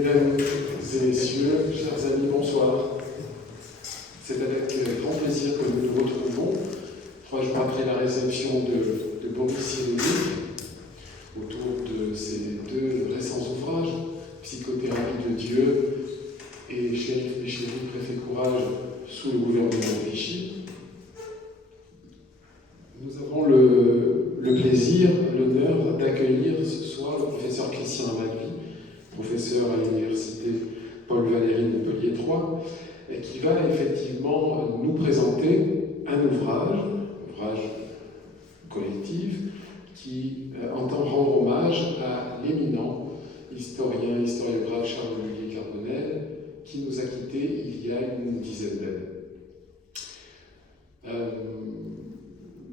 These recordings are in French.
Mesdames et messieurs, chers amis, bonsoir. C'est avec grand plaisir que nous nous retrouvons, 3 jours après la réception de Boris Cyrulnik, autour de ses 2 récents ouvrages, Psychothérapie de Dieu et Chérif préfet Courage sous le gouvernement Vichy. Nous avons le plaisir, l'honneur d'accueillir ce soir le professeur Christian Amalvi, professeur à l'université Paul Valéry Montpellier 3, et qui va effectivement nous présenter un ouvrage collectif, qui entend rendre hommage à l'éminent historiographe Charles-Olivier Carbonel, qui nous a quittés il y a une dizaine d'années.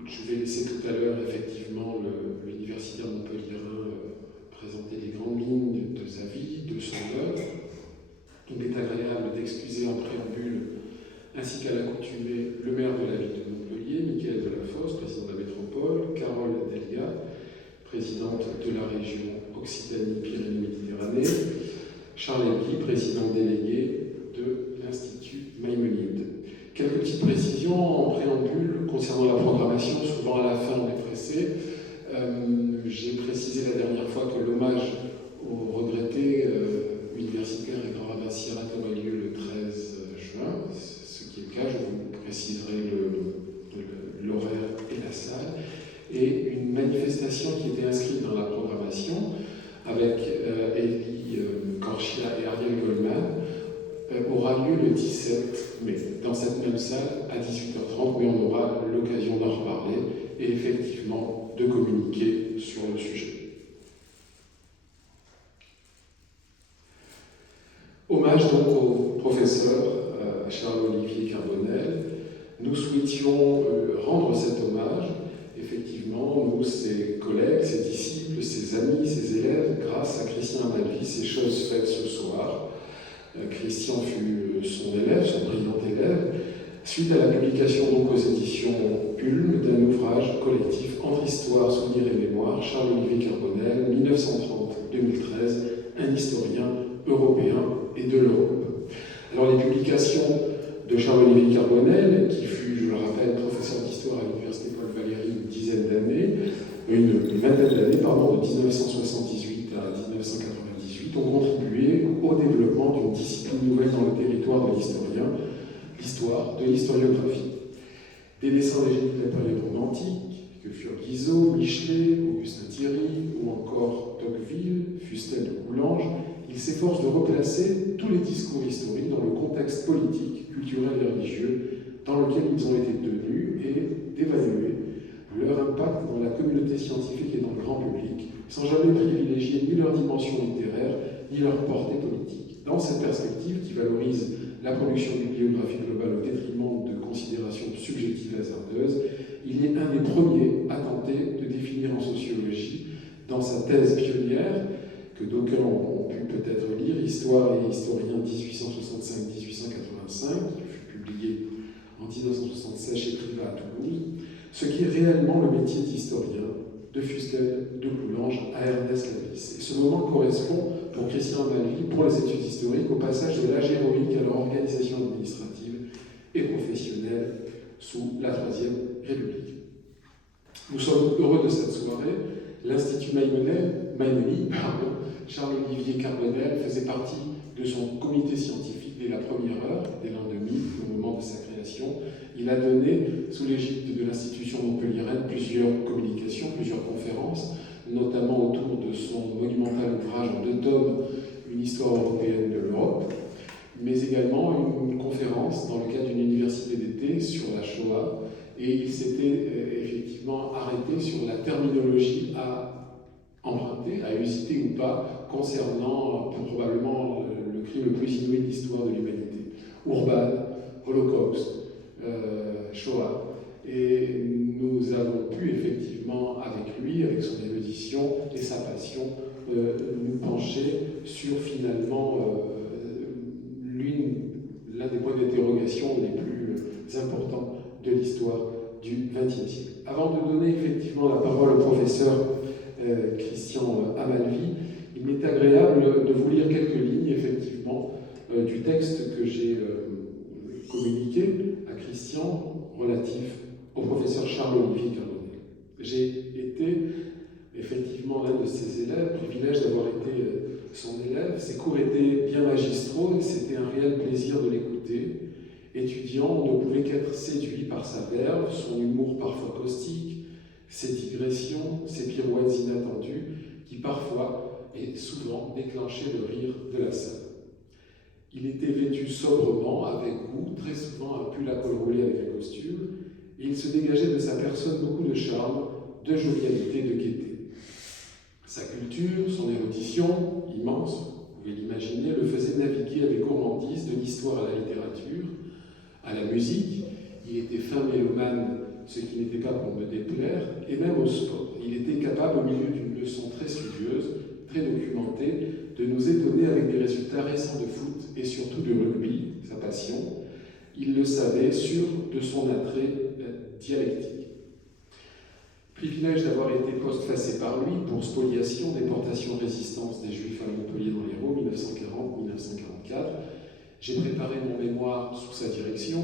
Je vais laisser tout à l'heure effectivement l'universitaire montpelliérain présenter les grandes lignes de sa vie, de son œuvre. Il est agréable d'excuser en préambule, ainsi qu'à l'accoutumée, le maire de la ville de Montpellier, Michael Delafosse, président de la métropole, Carole Delia, présidente de la région Occitanie-Pyrénées-Méditerranée, Charles Epli, président délégué de l'Institut Maïmonide. Quelques petites précisions en préambule concernant la programmation, souvent à la fin on est pressé. J'ai précisé la dernière fois que l'hommage au regretté universitaire et grand rabbin Sirac aura lieu le 13 juin, ce qui est le cas, je vous préciserai l'horaire et la salle, et une manifestation qui était inscrite dans la programmation avec Elie Korchia et Ariel Goldman aura lieu le 17 mai, dans cette même salle à 18h30, mais on aura l'occasion d'en reparler et effectivement de communiquer sur le sujet. Hommage donc au professeur Charles-Olivier Carbonel. Nous souhaitions rendre cet hommage, effectivement, nous, ses collègues, ses disciples, ses amis, ses élèves, grâce à Christian Amalvi, c'est chose faite ce soir. Christian fut son élève, son brillant élève, suite à la publication donc aux éditions Ulm d'un ouvrage collectif Entre histoire, souvenirs et mémoire, Charles-Olivier Carbonel, 1930-2013, un historien européen et de l'Europe. Alors les publications de Charles-Olivier Carbonel, qui fut, je le rappelle, professeur d'histoire à l'université Paul Valéry une vingtaine d'années, de 1978 à 1998, ont contribué au développement d'une discipline nouvelle dans le territoire de l'historien, l'histoire de l'historiographie. Des dessins légers de la période romantique, que furent Guizot, Michelet, Augustin Thierry, ou encore Tocqueville, Fustel de Coulanges, il s'efforce de replacer tous les discours historiques dans le contexte politique, culturel et religieux dans lequel ils ont été tenus et d'évaluer leur impact dans la communauté scientifique et dans le grand public, sans jamais privilégier ni leur dimension littéraire, ni leur portée politique. Dans cette perspective qui valorise la production bibliographique globale au détriment de considérations subjectives hasardeuses, il est un des premiers à tenter de définir en sociologie, dans sa thèse pionnière, que d'aucuns ont pu peut-être lire, Histoire et historien 1865-1885, qui fut publié en 1976 chez Privat à Toulouse, ce qui est réellement le métier d'historien, de Fustel, de Coulanges à Ernest Lavis. Et ce moment correspond, pour Christian Amalvi, pour les études historiques, au passage de l'âge héroïque à leur organisation administrative et professionnelle sous la Troisième République. Nous sommes heureux de cette soirée. L'Institut Maïmonide, Charles-Olivier Carbonel faisait partie de son comité scientifique dès la première heure, dès l'an 2000, au moment de sa création. Il a donné, sous l'égide de l'institution montpelliéraine, plusieurs communications, plusieurs conférences, notamment autour de son monumental ouvrage en 2 tomes, Une histoire européenne de l'Europe, mais également une conférence dans le cadre d'une université d'été sur la Shoah, et il s'était effectivement arrêté sur la terminologie à emprunter, à usiter ou pas, concernant probablement le crime le plus inouï de l'histoire de l'humanité. Urban, Holocauste, Shoah. Et nous avons pu effectivement, avec lui, avec son érudition et sa passion, nous pencher sur finalement l'un des points d'interrogation les plus importants de l'histoire du XXe siècle. Avant de donner effectivement la parole au professeur Christian Amalvi, il m'est agréable de vous lire quelques lignes, effectivement, du texte que j'ai communiqué à Christian relatif au professeur Charles-Olivier Carbonel. J'ai été effectivement l'un de ses élèves, privilège d'avoir été son élève. Ses cours étaient bien magistraux et c'était un réel plaisir de l'écouter. Étudiant, on ne pouvait qu'être séduit par sa verve, son humour parfois caustique, ses digressions, ses pirouettes inattendues, qui parfois et souvent déclenchaient le rire de la salle. Il était vêtu sobrement, avec goût, très souvent un pull à col roulé avec un costume, et il se dégageait de sa personne beaucoup de charme, de jovialité, de gaieté. Sa culture, son érudition, immense, vous pouvez l'imaginer, le faisait naviguer avec gourmandise de l'histoire à la littérature, à la musique. Il était fin mélomane, ce qui n'était pas pour me déplaire, et même au sport. Il était capable, au milieu d'une leçon très studieuse, très documentée, de nous étonner avec des résultats récents de foot et surtout de rugby, sa passion. Il le savait, sûr de son attrait dialectique. Privilège d'avoir été postfacé par lui pour spoliation, déportation, résistance des Juifs à Montpellier dans l'Hérault, 1940-1944. J'ai préparé mon mémoire sous sa direction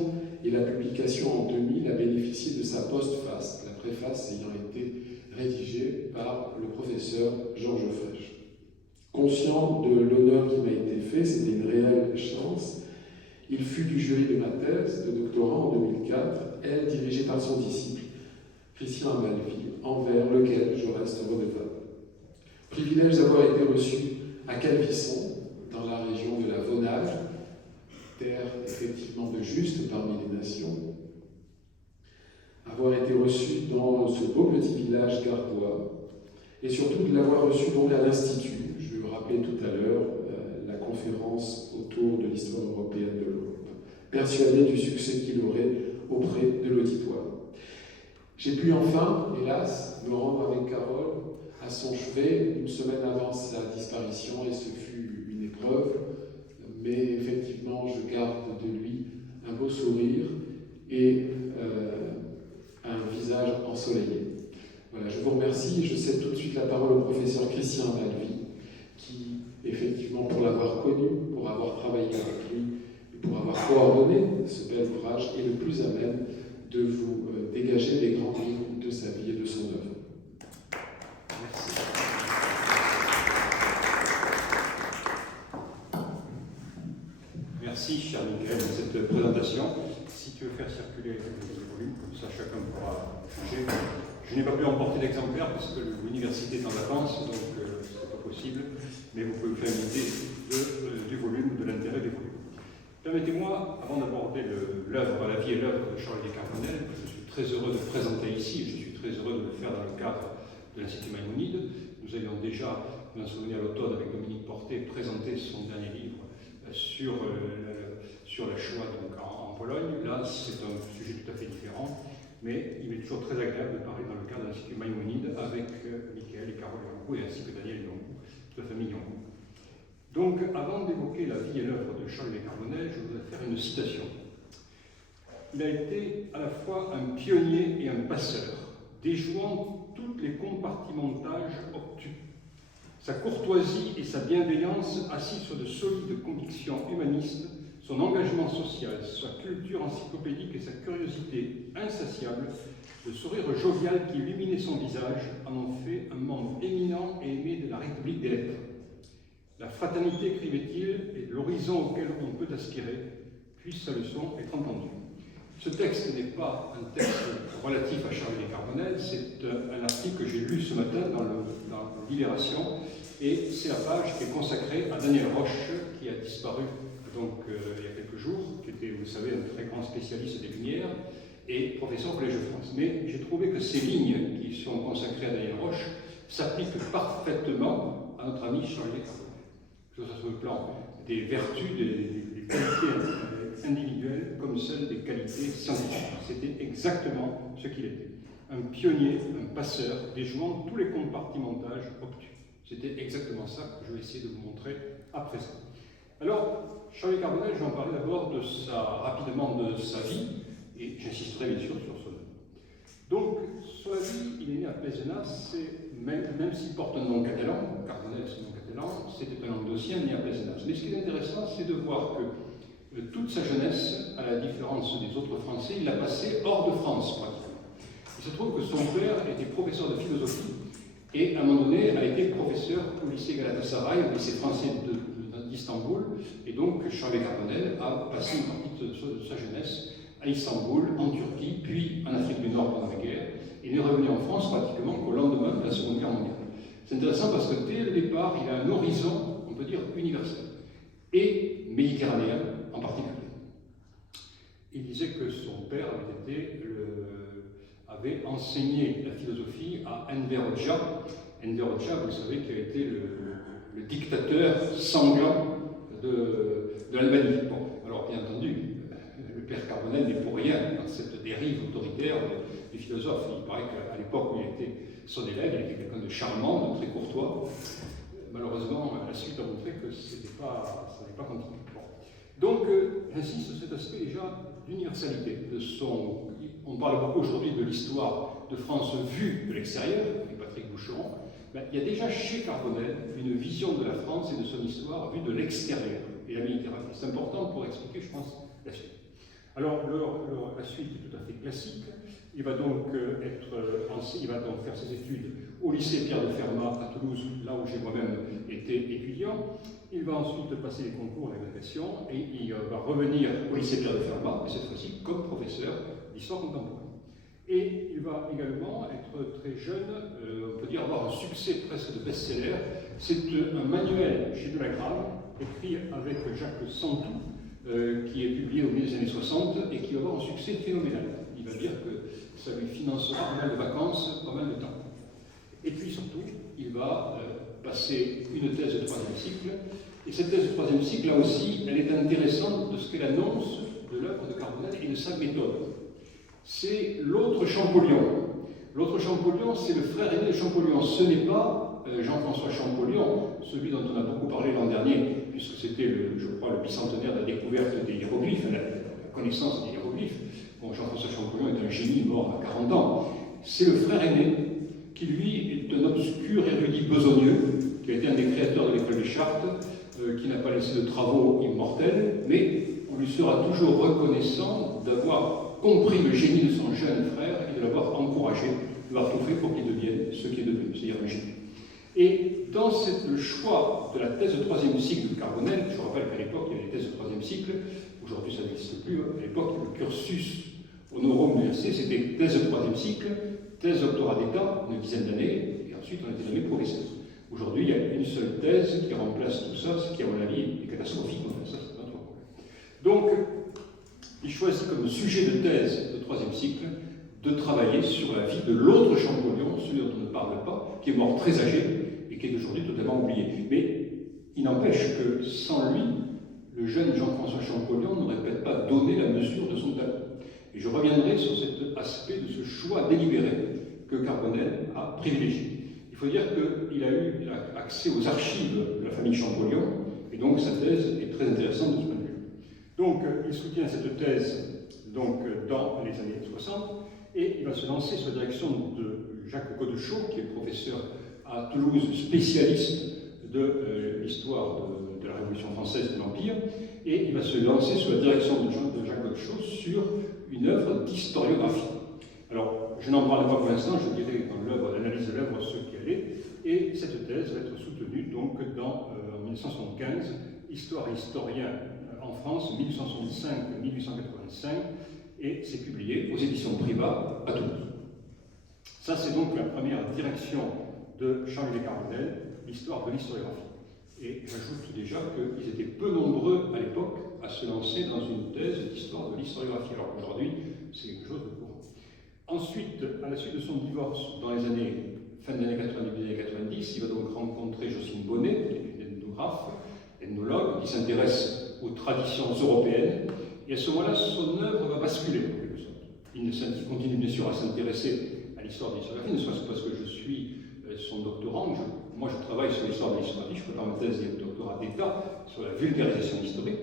et la publication en 2000 a bénéficié de sa postface, la préface ayant été rédigée par le professeur Georges Frêche. Conscient de l'honneur qui m'a été fait, c'était une réelle chance, il fut du jury de ma thèse de doctorat en 2004, elle dirigée par son disciple, Christian Amalfi, envers lequel je reste redevable. Privilège d'avoir été reçu à Calvisson, dans la région de la Vaunage, terre effectivement de juste parmi les nations, avoir été reçu dans ce beau petit village gardois, et surtout de l'avoir reçu donc à l'Institut. Je rappelais tout à l'heure la conférence autour de l'histoire européenne de l'Europe, persuadé du succès qu'il aurait auprès de l'auditoire. J'ai pu enfin, hélas, me rendre avec Carole à son chevet une semaine avant sa disparition, et ce fut une épreuve, mais effectivement je garde de lui un beau sourire et un visage ensoleillé. Voilà, je vous remercie et je cède tout de suite la parole au professeur Christian Amalfi, qui, effectivement, pour l'avoir connu, pour avoir travaillé avec lui, et pour avoir coordonné ce bel ouvrage, est le plus à même de vous dégager les grandes lignes de sa vie et de son œuvre. Merci. Merci, cher Michael, de cette présentation. Si tu veux faire circuler les volumes, comme ça chacun pourra juger. Je n'ai pas pu emporter d'exemplaire parce que l'université est en vacances, donc ce n'est pas possible, mais vous pouvez vous faire une idée du volume, de l'intérêt des volumes. Permettez-moi, avant d'aborder l'œuvre, la vie et l'œuvre de Charles Carbonel, que je suis très heureux de présenter ici, je suis très heureux de le faire dans le cadre de l'Institut Maïmonide. Nous avions déjà, vous vous en souvenez, à l'automne, avec Dominique Portet, présenté son dernier livre sur la Shoah donc en Pologne. Là, c'est un sujet tout à fait différent, mais il est toujours très agréable de parler dans le cadre de l'Institut Maïmonide avec Michael et Carole Yonkou, et ainsi que Daniel Yonkou, de la famille Yonkou. Donc, avant d'évoquer la vie et l'œuvre de Charles Carbonel, je voudrais faire une citation. Il a été à la fois un pionnier et un passeur, déjouant tous les compartimentages obtus. Sa courtoisie et sa bienveillance, assises sur de solides convictions humanistes, son engagement social, sa culture encyclopédique et sa curiosité insatiable, le sourire jovial qui illuminait son visage, en ont fait un membre éminent et aimé de la République des lettres. La fraternité, écrivait-il, est l'horizon auquel on peut aspirer, puisse sa leçon être entendue. Ce texte n'est pas un texte relatif à Charles Carbonel, c'est un article que j'ai lu ce matin dans Libération, et c'est la page qui est consacrée à Daniel Roche, qui a disparu donc, il y a quelques jours, qui était, vous savez, un très grand spécialiste des Lumières, et professeur au Collège de France. Mais j'ai trouvé que ces lignes qui sont consacrées à Daniel Roche s'appliquent parfaitement à notre ami Charles Carbonel. Que ce soit sur le plan des vertus, des qualités individuelles, comme celles des qualités scientifiques. C'était exactement ce qu'il était. Un pionnier, un passeur, déjouant tous les compartimentages obtus. C'était exactement ça que je vais essayer de vous montrer à présent. Alors, Charles Carbonel, je vais en parler d'abord rapidement de sa vie, et j'insisterai bien sûr sur son œuvre. Donc, sur la vie, il est né à Pézenas, c'est même s'il porte un nom catalan, Carbonel c'est un nom catalan, c'était un languedocien né à Pézenas. Mais ce qui est intéressant, c'est de voir que toute sa jeunesse, à la différence des autres Français, il l'a passé hors de France, pratiquement. Il se trouve que son père était professeur de philosophie et, à un moment donné, a été professeur au lycée Galatasaray, au lycée français d'Istanbul. Et donc, Charles Carbonel a passé une partie de sa jeunesse à Istanbul, en Turquie, puis en Afrique du Nord pendant la guerre. Il est revenu en France pratiquement qu'au lendemain de la Seconde Guerre mondiale. C'est intéressant parce que dès le départ, il a un horizon, on peut dire, universel, et méditerranéen en particulier. Il disait que son père avait enseigné la philosophie à Enver Hoxha. Enver Hoxha, vous savez, qui a été le dictateur sanglant de l'Albanie. Bon, alors bien entendu, le père Carbonel n'est pour rien dans cette dérive autoritaire du philosophe. Il paraît qu'à l'époque où il était son élève, il était quelqu'un de charmant, de très courtois. Malheureusement, la suite a montré que ça n'avait pas continué. Bon. Donc, j'insiste sur cet aspect déjà d'universalité. On parle beaucoup aujourd'hui de l'histoire de France vue de l'extérieur, avec Patrick Boucheron. Ben, il y a déjà chez Carbonel une vision de la France et de son histoire vue de l'extérieur et la Méditerranée. C'est important pour expliquer, je pense, la suite. Alors, la suite est tout à fait classique. Il va donc faire ses études au lycée Pierre de Fermat à Toulouse, là où j'ai moi-même été étudiant. Il va ensuite passer les concours d'agrégation et il va revenir au lycée Pierre de Fermat, mais cette fois-ci comme professeur d'histoire contemporaine. Et il va également être très jeune, on peut dire avoir un succès presque de best-seller. C'est un manuel chez Delagrave, écrit avec Jacques Santou, qui est publié au milieu des années 60 et qui va avoir un succès phénoménal. Il va dire que ça lui financera pas mal de vacances, pas mal de temps. Et puis surtout, il va passer une thèse de 3e cycle. Et cette thèse de 3e cycle, là aussi, elle est intéressante de ce qu'elle annonce de l'œuvre de Carbonel et de sa méthode. C'est l'autre Champollion. L'autre Champollion, c'est le frère aîné de Champollion. Ce n'est pas Jean-François Champollion, celui dont on a beaucoup parlé l'an dernier, puisque c'était, je crois, le bicentenaire de la découverte des hiéroglyphes, la connaissance des hiéroglyphes. Bon, Jean-François Champollion est un génie mort à 40 ans. C'est le frère aîné, qui lui est un obscur érudit besogneux, qui a été un des créateurs de l'école des Chartes, qui n'a pas laissé de travaux immortels, mais on lui sera toujours reconnaissant d'avoir compris le génie de son jeune frère et de l'avoir encouragé, de l'avoir tout fait pour qu'il devienne ce qu'il est devenu, c'est-à-dire un génie. Et dans le choix de la thèse de 3e cycle de Carbonel, je rappelle qu'à l'époque il y avait des thèses de 3e cycle, aujourd'hui ça n'existe plus, à l'époque le cursus honorum université c'était thèse de 3e cycle, thèse doctorat d'état, une dizaine d'années, et ensuite on était nommé professeur. Aujourd'hui il y a une seule thèse qui remplace tout ça, ce qui à mon avis est catastrophique, enfin ça c'est notre problème. Donc il choisit comme sujet de thèse de 3e cycle de travailler sur la vie de l'autre Champollion, celui dont on ne parle pas, qui est mort très âgé et qui est aujourd'hui totalement oublié. Mais il n'empêche que sans lui, le jeune Jean-François Champollion n'aurait peut-être pas donné la mesure de son talent. Et je reviendrai sur cet aspect de ce choix délibéré que Carbonel a privilégié. Il faut dire qu'il a eu accès aux archives de la famille Champollion, et donc sa thèse est très intéressante de ce point de vue. Donc il soutient cette thèse dans les années 60, et il va se lancer sur la direction de Jacques Godeschaux, qui est professeur à Toulouse, spécialiste de l'histoire de la Révolution française et de l'Empire, et il va se lancer sur la direction de Jacques Godeschaux sur une œuvre d'historiographie. Alors, je n'en parle pas pour l'instant, je dirai dans l'analyse de l'œuvre ce qu'elle est, et cette thèse va être soutenue donc en 1975, Histoire et historien en France, 1865-1885, et c'est publié aux éditions Privat à Toulouse. Ça, c'est donc la première direction de Charles Carbonel, l'histoire de l'historiographie. Et j'ajoute déjà qu'ils étaient peu nombreux à l'époque à se lancer dans une thèse d'histoire de l'historiographie. Alors aujourd'hui, c'est quelque chose de courant. Ensuite, à la suite de son divorce, dans les années, fin des années 90, début des années 90, il va donc rencontrer Jocelyne Bonnet, qui est une ethnographe, ethnologue, qui s'intéresse aux traditions européennes. Et à ce moment-là, son œuvre va basculer, en quelque sorte. Il continue bien sûr à s'intéresser à l'histoire de l'historiographie, ne serait-ce parce que je suis son doctorant. Moi, je travaille sur l'histoire de l'historiographie, je prépare ma thèse de doctorat d'État sur la vulgarisation historique,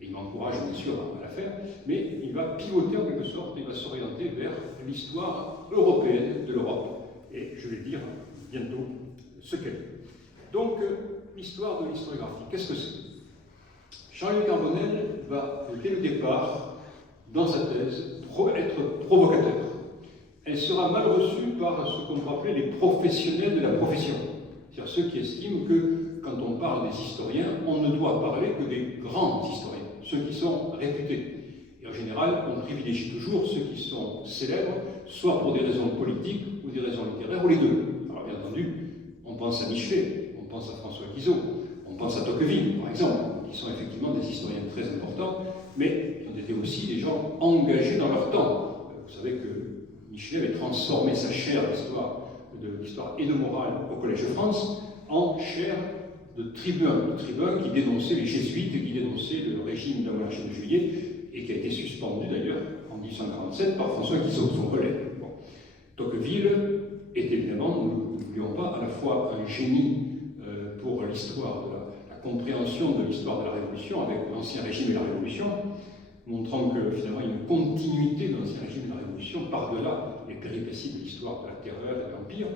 et il m'encourage bien sûr à la faire, mais il va pivoter en quelque sorte, il va s'orienter vers l'histoire européenne de l'Europe, et je vais dire bientôt ce qu'elle est. Donc, l'histoire de l'historiographie, qu'est-ce que c'est? Jean-Louis Carbonel va, dès le départ, dans sa thèse, être provocateur. Elle sera mal reçue par ce qu'on peut appeler les professionnels de la profession. C'est-à-dire ceux qui estiment que, quand on parle des historiens, on ne doit parler que des grands historiens, ceux qui sont réputés. Et en général, on privilégie toujours ceux qui sont célèbres, soit pour des raisons politiques ou des raisons littéraires, ou les deux. Alors bien entendu, on pense à Michelet, on pense à François Guizot, on pense à Tocqueville, par exemple, qui sont effectivement des historiens très importants, mais qui ont été aussi des gens engagés dans leur temps. Vous savez que Michelet avait transformé sa chaire d'histoire et de morale au Collège de France en chaire de tribun qui dénonçait les jésuites, qui dénonçait le régime de la monarchie de Juillet, et qui a été suspendu d'ailleurs en 1847 par François Guizot, son collègue. Bon. Tocqueville est évidemment, nous n'oublions pas, à la fois un génie pour l'histoire, la compréhension de l'histoire de la Révolution avec l'Ancien Régime et la Révolution, montrant que finalement il y a une continuité de l'Ancien Régime et de la Révolution par-delà les péripéties de l'histoire de la terreur et de l'Empire,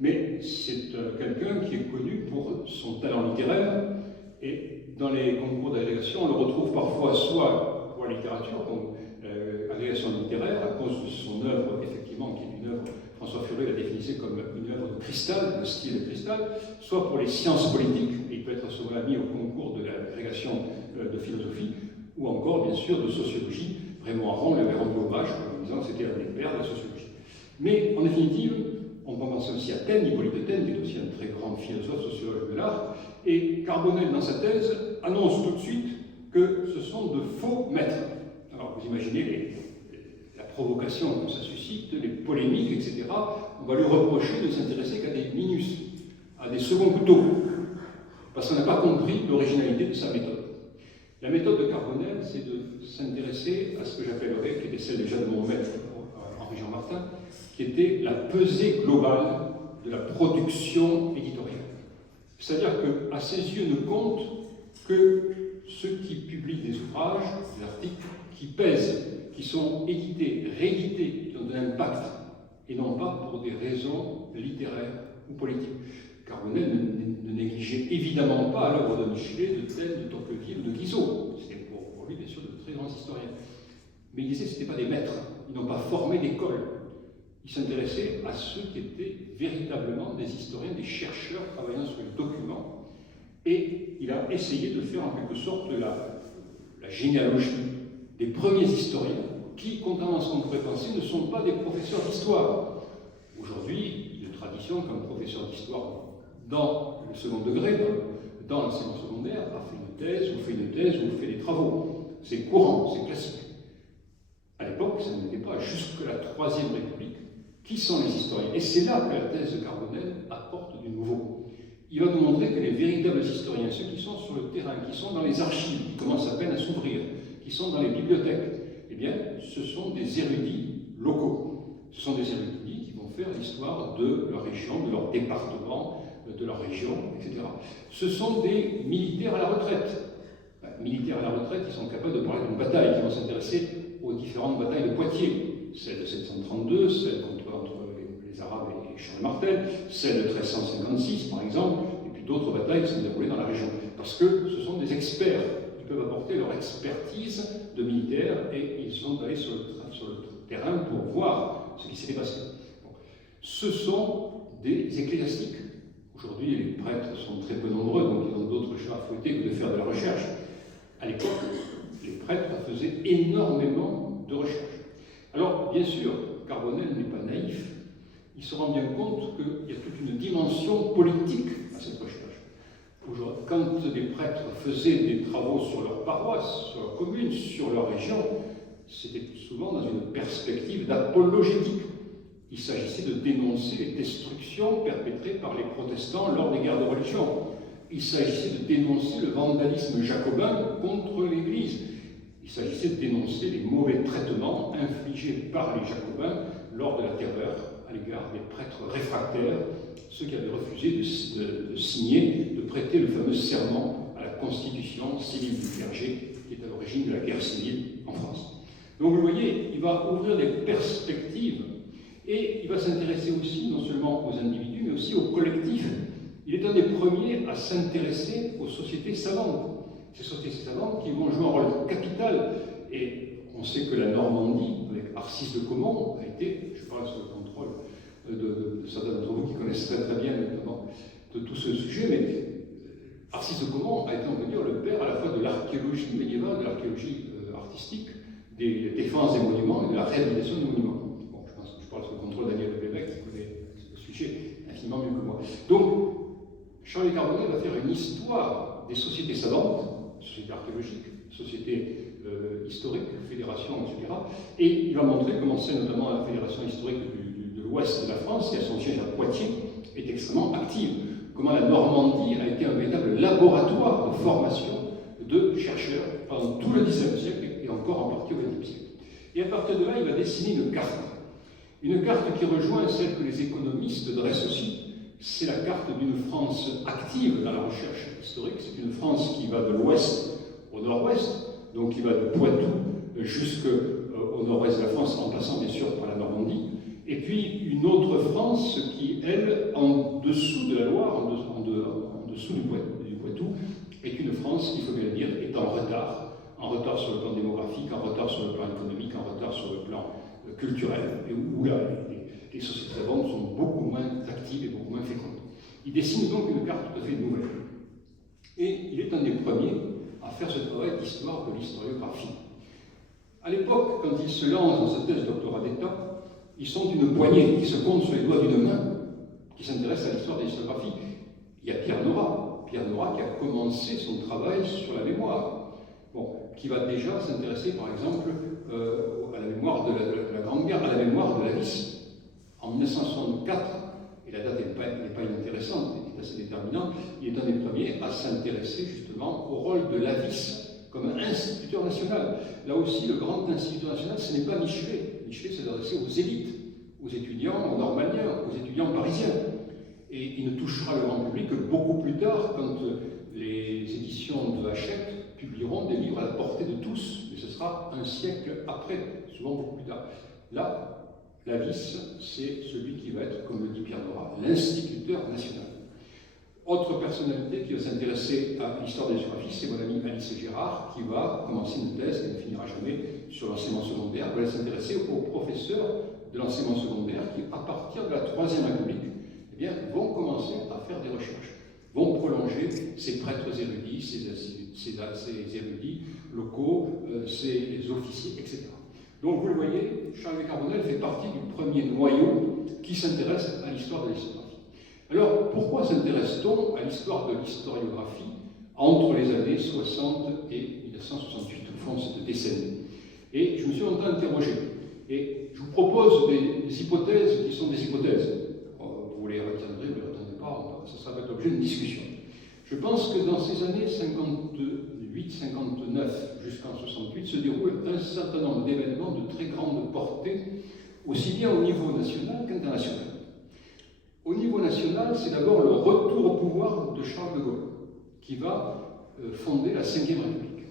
mais c'est quelqu'un qui est connu pour son talent littéraire, et dans les concours d'agrégation, on le retrouve parfois soit pour la littérature, comme agrégation littéraire, à cause de son œuvre, effectivement, qui est une œuvre, François Furet la définissait comme une œuvre de cristal, de style de cristal, soit pour les sciences politiques, et il peut être souvent mis au concours de l'agrégation de philosophie, ou encore, bien sûr, de sociologie. Raymond Aron lui avait rendu hommage en disant que c'était un des pères de la sociologie. Mais, en définitive, on peut penser aussi à Taine, Hippolyte Taine, qui est aussi un très grand philosophe, sociologue de l'art, et Carbonel, dans sa thèse, annonce tout de suite que ce sont de faux maîtres. Alors, vous imaginez la provocation que ça suscite, les polémiques, etc. On va lui reprocher de s'intéresser qu'à des minus, à des seconds couteaux, parce qu'on n'a pas compris l'originalité de sa méthode. La méthode de Carbonel, c'est de s'intéresser à ce que j'appellerais, qui était celle déjà de mon maître, Henri-Jean Martin, qui était la pesée globale de la production éditoriale. C'est-à-dire qu'à ses yeux ne compte que ceux qui publient des ouvrages, des articles, qui pèsent, qui sont édités, réédités, qui ont de l'impact, et non pas pour des raisons littéraires ou politiques. Carbonel ne négligeait évidemment pas l'œuvre de Michelet, de Taine, de Tocqueville ou de Guizot. C'était pour lui, bien sûr, de très grands historiens. Mais il disait que ce n'étaient pas des maîtres, ils n'ont pas formé d'école. Il s'intéressait à ceux qui étaient véritablement des historiens, des chercheurs travaillant sur les documents, et il a essayé de faire en quelque sorte la généalogie des premiers historiens qui, contrairement à ce qu'on pourrait penser, ne sont pas des professeurs d'histoire. Aujourd'hui, il y a une tradition qu'un professeur d'histoire dans le second degré, dans l'enseignement secondaire, a fait une thèse, ou fait des travaux. C'est courant, c'est classique. À l'époque, ça n'était pas. Jusque la Troisième République, qui sont les historiens? Et c'est là que la thèse de Carbonel apporte du nouveau. Il va nous montrer que les véritables historiens, ceux qui sont sur le terrain, qui sont dans les archives, qui commencent à peine à s'ouvrir, qui sont dans les bibliothèques, eh bien, ce sont des érudits locaux. Ce sont des érudits qui vont faire l'histoire de leur région, de leur département, de leur région, etc. Ce sont des militaires à la retraite. Militaires à la retraite, ils sont capables de parler d'une bataille, qui vont s'intéresser aux différentes batailles de Poitiers, celle de 732, celle entre les Arabes et Charles Martel, celle de 1356 par exemple, et puis d'autres batailles qui sont déroulées dans la région. Parce que ce sont des experts qui peuvent apporter leur expertise de militaires, et ils sont allés sur le terrain pour voir ce qui s'était passé. Bon. Ce sont des ecclésiastiques. Aujourd'hui, les prêtres sont très peu nombreux, donc ils ont d'autres chats à fouetter que de faire de la recherche. À l'époque, les prêtres faisaient énormément de recherches. Alors, bien sûr, Carbonel n'est pas naïf. Il se rend bien compte qu'il y a toute une dimension politique à cette recherche. Quand des prêtres faisaient des travaux sur leur paroisse, sur leur commune, sur leur région, c'était souvent dans une perspective d'apologétique. Il s'agissait de dénoncer les destructions perpétrées par les protestants lors des guerres de religion. Il s'agissait de dénoncer le vandalisme jacobin contre l'Église. Il s'agissait de dénoncer les mauvais traitements infligés par les jacobins lors de la terreur à l'égard des prêtres réfractaires, ceux qui avaient refusé de signer, de prêter le fameux serment à la constitution civile du clergé, qui est à l'origine de la guerre civile en France. Donc vous voyez, il va ouvrir des perspectives, et il va s'intéresser aussi non seulement aux individus, mais aussi au collectif. Il est un des premiers à s'intéresser aux sociétés savantes. Ces sociétés savantes qui vont jouer un rôle capital. Et on sait que la Normandie, avec Arcis de Caumont, a été, je parle sous le contrôle de certains d'entre vous qui connaissent très très bien notamment de tout ce sujet, mais Arcis de Caumont a été, on peut dire, le père à la fois de l'archéologie médiévale, de l'archéologie artistique, des défenses des monuments et de la réhabilitation des monuments. Bon, je pense que je parle sous le contrôle de Daniel Lebesgue qui connaît le sujet infiniment mieux que moi. Donc, Charles Carbonel va faire une histoire des sociétés savantes, sociétés archéologiques, sociétés historiques, fédérations, etc. Et il va montrer comment c'est notamment la fédération historique de l'ouest de la France, qui a son siège à Poitiers, est extrêmement active. Comment la Normandie a été un véritable laboratoire de formation de chercheurs pendant tout le XIXe siècle et encore en partie au XXe siècle. Et à partir de là, il va dessiner une carte. Une carte qui rejoint celle que les économistes dressent aussi. C'est la carte d'une France active dans la recherche historique. C'est une France qui va de l'ouest au nord-ouest, donc qui va de Poitou jusqu'au nord-ouest de la France, en passant bien sûr par la Normandie. Et puis une autre France qui, elle, en dessous de la Loire, en dessous du Poitou, est une France, il faut bien le dire, est en retard sur le plan démographique, en retard sur le plan économique, en retard sur le plan culturel, et où là, les sociétés savantes sont beaucoup moins actives et beaucoup moins fécondes. Il dessine donc une carte tout à fait nouvelle. Et il est un des premiers à faire ce travail d'histoire de l'historiographie. À l'époque, quand il se lance dans sa thèse de doctorat d'État, ils sont une poignée qui se comptent sur les doigts d'une main, qui s'intéresse à l'histoire de l'historiographie. Il y a Pierre Nora qui a commencé son travail sur la mémoire, qui va déjà s'intéresser par exemple à la mémoire de la Grande Guerre, à la mémoire de la Vis. En 1964, et la date n'est pas inintéressante, est assez déterminante, il est un des premiers à s'intéresser justement au rôle de la Vis comme un instituteur national. Là aussi, le grand instituteur national, ce n'est pas Michelet. Michelet s'est adressé aux élites, aux étudiants normaliens, aux étudiants parisiens. Et il ne touchera le grand public que beaucoup plus tard, quand les éditions de Hachette publieront des livres à la portée de tous, mais ce sera un siècle après, souvent beaucoup plus tard. Là, la Vis, c'est celui qui va être, comme le dit Pierre Nora, l'instituteur national. Autre personnalité qui va s'intéresser à l'histoire de l'historiographie, c'est mon ami Alice Gérard, qui va commencer une thèse qui ne finira jamais sur l'enseignement secondaire. Elle va s'intéresser aux professeurs de l'enseignement secondaire qui, à partir de la Troisième République, eh bien, vont commencer à faire des recherches, vont prolonger ces prêtres érudits, ces érudits locaux, ces officiers, etc. Donc vous le voyez, Charles Carbonel fait partie du premier noyau qui s'intéresse à l'histoire de l'historiographie. Alors, pourquoi s'intéresse-t-on à l'histoire de l'historiographie entre les années 60 et 1968, au fond, cette décennie? Et je me suis longtemps interrogé. Et je vous propose des hypothèses qui sont des hypothèses. Vous les retiendrez, vous ne les retiendrez pas, ça sera l'objet d'une discussion. Je pense que dans ces années 58, 59 jusqu'en 68 se déroule un certain nombre d'événements de très grande portée, aussi bien au niveau national qu'international. Au niveau national, c'est d'abord le retour au pouvoir de Charles de Gaulle, qui va fonder la Ve République.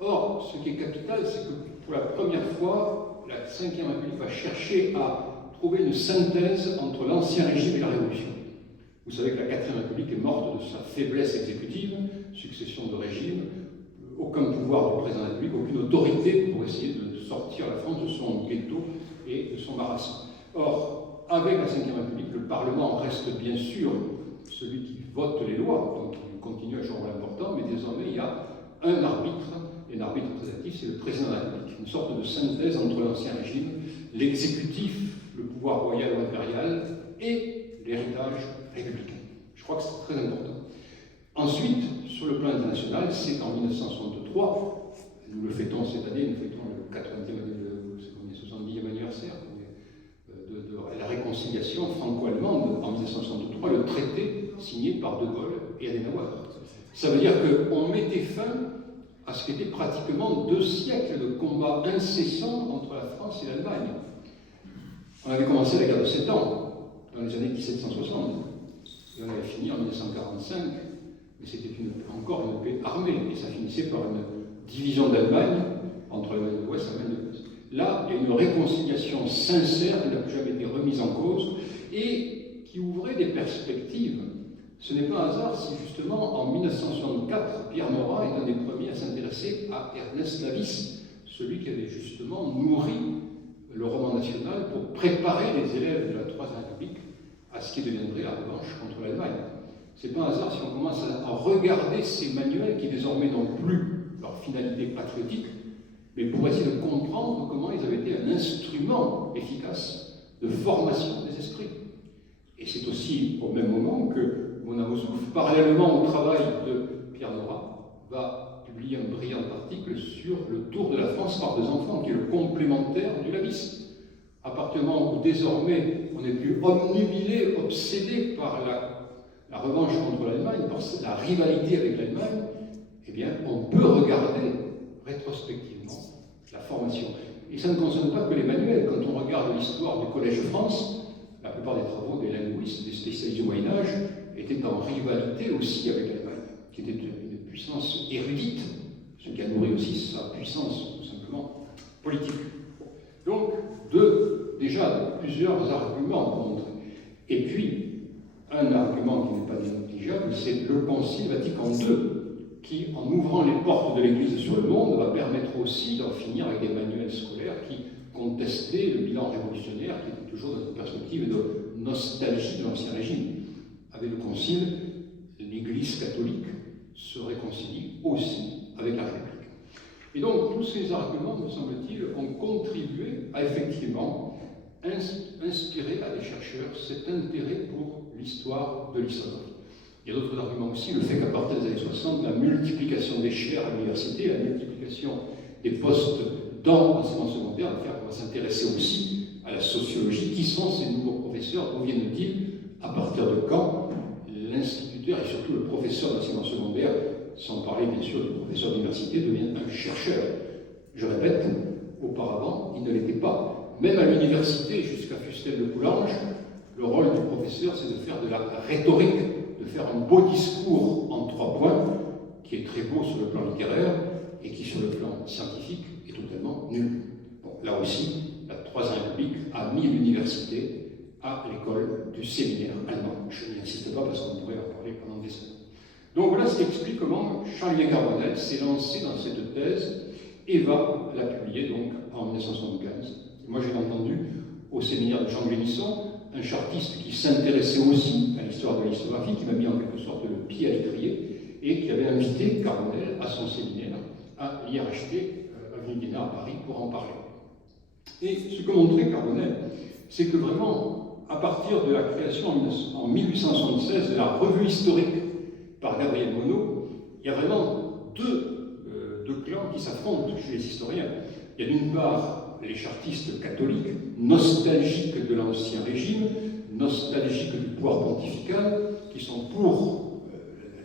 Or, ce qui est capital, c'est que pour la première fois, la Ve République va chercher à trouver une synthèse entre l'Ancien Régime et la Révolution. Vous savez que la IVe République est morte de sa faiblesse exécutive, succession de régimes, aucun pouvoir du président de la République, aucune autorité pour essayer de sortir la France de son ghetto et de son marasme. Or, avec la Ve République, le Parlement reste bien sûr celui qui vote les lois, donc il continue à jouer un rôle important, mais désormais il y a un arbitre, et un arbitre représentatif, c'est le président de la République. Une sorte de synthèse entre l'Ancien Régime, l'exécutif, le pouvoir royal ou impérial, et l'héritage républicain. Je crois que c'est très important. Ensuite, sur le plan international, c'est en 1963, nous le fêtons cette année, nous fêtons le 70e anniversaire de la réconciliation franco-allemande en 1963, le traité signé par De Gaulle et Adenauer. Ça veut dire qu'on mettait fin à ce qui était pratiquement 2 siècles de combats incessants entre la France et l'Allemagne. On avait commencé la guerre de 7 ans, dans les années 1760, et on avait fini en 1945, mais c'était encore une paix armée, et ça finissait par une division d'Allemagne entre l'Allemagne de l'Ouest et l'Allemagne de l'Est. Là, il y a une réconciliation sincère qui n'a plus jamais été remise en cause, et qui qui ouvrait des perspectives. Ce n'est pas un hasard si justement en 1964, Pierre Nora est un des premiers à s'intéresser à Ernest Lavis, celui qui avait justement nourri le roman national pour préparer les élèves de la Troisième République à ce qui deviendrait la revanche contre l'Allemagne. Ce n'est pas un hasard si on commence à regarder ces manuels qui désormais n'ont plus leur finalité patriotique, mais pour essayer de comprendre comment ils avaient été un instrument efficace de formation des esprits. Et c'est aussi au même moment que Mona Mozouf, parallèlement au travail de Pierre Nora, va publier un brillant article sur le tour de la France par 2 enfants, qui est le complémentaire du Lavis. À partir du moment où désormais on n'est plus obnubilé, obsédé par la revanche contre l'Allemagne, par la rivalité avec l'Allemagne, eh bien on peut regarder rétrospectivement la formation. Et ça ne concerne pas que les manuels. Quand on regarde l'histoire du Collège de France, la plupart des travaux des linguistes, des spécialistes du Moyen-Âge, étaient en rivalité aussi avec l'Allemagne, qui était une puissance érudite, ce qui a nourri aussi sa puissance, tout simplement, politique. Donc, déjà plusieurs arguments pour montrer. Et puis, un argument qui n'est pas négligeable, c'est le Concile Vatican II, qui, en ouvrant les portes de l'Église sur le monde, va permettre aussi d'en finir avec des manuels scolaires qui contestaient le bilan révolutionnaire, qui était toujours dans une perspective de nostalgie de l'Ancien Régime. Avec le Concile, l'Église catholique se réconcilie aussi avec la République. Et donc, tous ces arguments, me semble-t-il, ont contribué à effectivement inspirer à des chercheurs cet intérêt pour l'histoire de l'histoire. Il y a d'autres arguments aussi, le fait qu'à partir des années 60, la multiplication des chaires à l'université, la multiplication des postes dans l'enseignement secondaire, va faire qu'on va s'intéresser aussi à la sociologie. Qui sont ces nouveaux professeurs? D'où viennent-ils? À partir de quand l'instituteur et surtout le professeur d'enseignement secondaire, sans parler bien sûr du professeur d'université, devient un chercheur? Je répète, auparavant, il ne l'était pas. Même à l'université, jusqu'à Fustel de Coulanges, le rôle du professeur, c'est de faire de la rhétorique, de faire un beau discours en 3 points, qui est très beau sur le plan littéraire, et qui sur le plan scientifique est totalement nul. Bon, là aussi, la Troisième République a mis l'université à l'école du séminaire allemand. Je n'y insiste pas parce qu'on pourrait en parler pendant des semaines. Donc voilà ce qui explique comment Charles Carbonel s'est lancé dans cette thèse et va la publier donc en 1975. Moi j'ai entendu au séminaire de Jean Glénisson, un chartiste qui s'intéressait aussi à l'histoire de l'histographie, qui m'a mis en quelque sorte le pied à l'étrier et qui avait invité Carbonel à son séminaire à l'IRHT, avenue Guénard à Paris, pour en parler. Et ce que montrait Carbonel, c'est que vraiment, à partir de la création en 1876 de la revue historique par Gabriel Monod, il y a vraiment deux clans qui s'affrontent chez les historiens. Il y a d'une part les chartistes catholiques, nostalgiques de l'Ancien Régime, nostalgiques du pouvoir pontifical, qui sont pour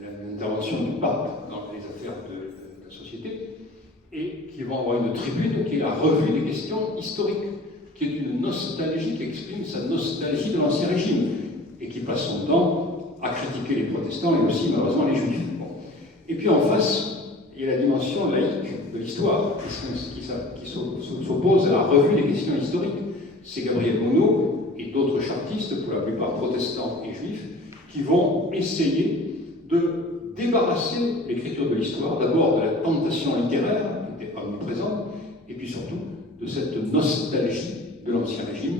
l'intervention du pape dans les affaires de la société, et qui vont avoir une tribune qui est la revue des questions historiques, qui est une nostalgie, qui exprime sa nostalgie de l'Ancien Régime, et qui passe son temps à critiquer les protestants et aussi malheureusement les juifs. Bon. Et puis en face, il y a la dimension laïque de l'histoire, qui s'oppose à la revue des questions historiques. C'est Gabriel Monod et d'autres chartistes, pour la plupart protestants et juifs, qui vont essayer de débarrasser l'écriture de l'histoire, d'abord de la tentation littéraire, qui était omniprésente, et puis surtout de cette nostalgie de l'Ancien Régime.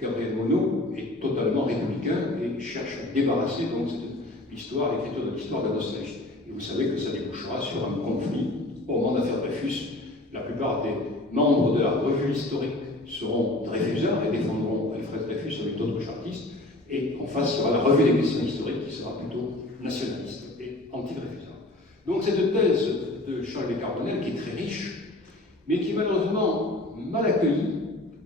Gabriel Monod est totalement républicain et cherche à débarrasser donc l'histoire, l'écriture de l'histoire de la nostalgie. Et vous savez que ça débouchera sur un conflit au moment de l'affaire Dreyfus. La plupart des membres de la revue historique seront dreyfusards et défendront Alfred Dreyfus avec d'autres chartistes. Et en face, il y aura la revue des questions historiques qui sera plutôt nationaliste et anti-dreyfusard. Donc cette thèse de Charles Carbonel, qui est très riche, mais qui est malheureusement mal accueillie,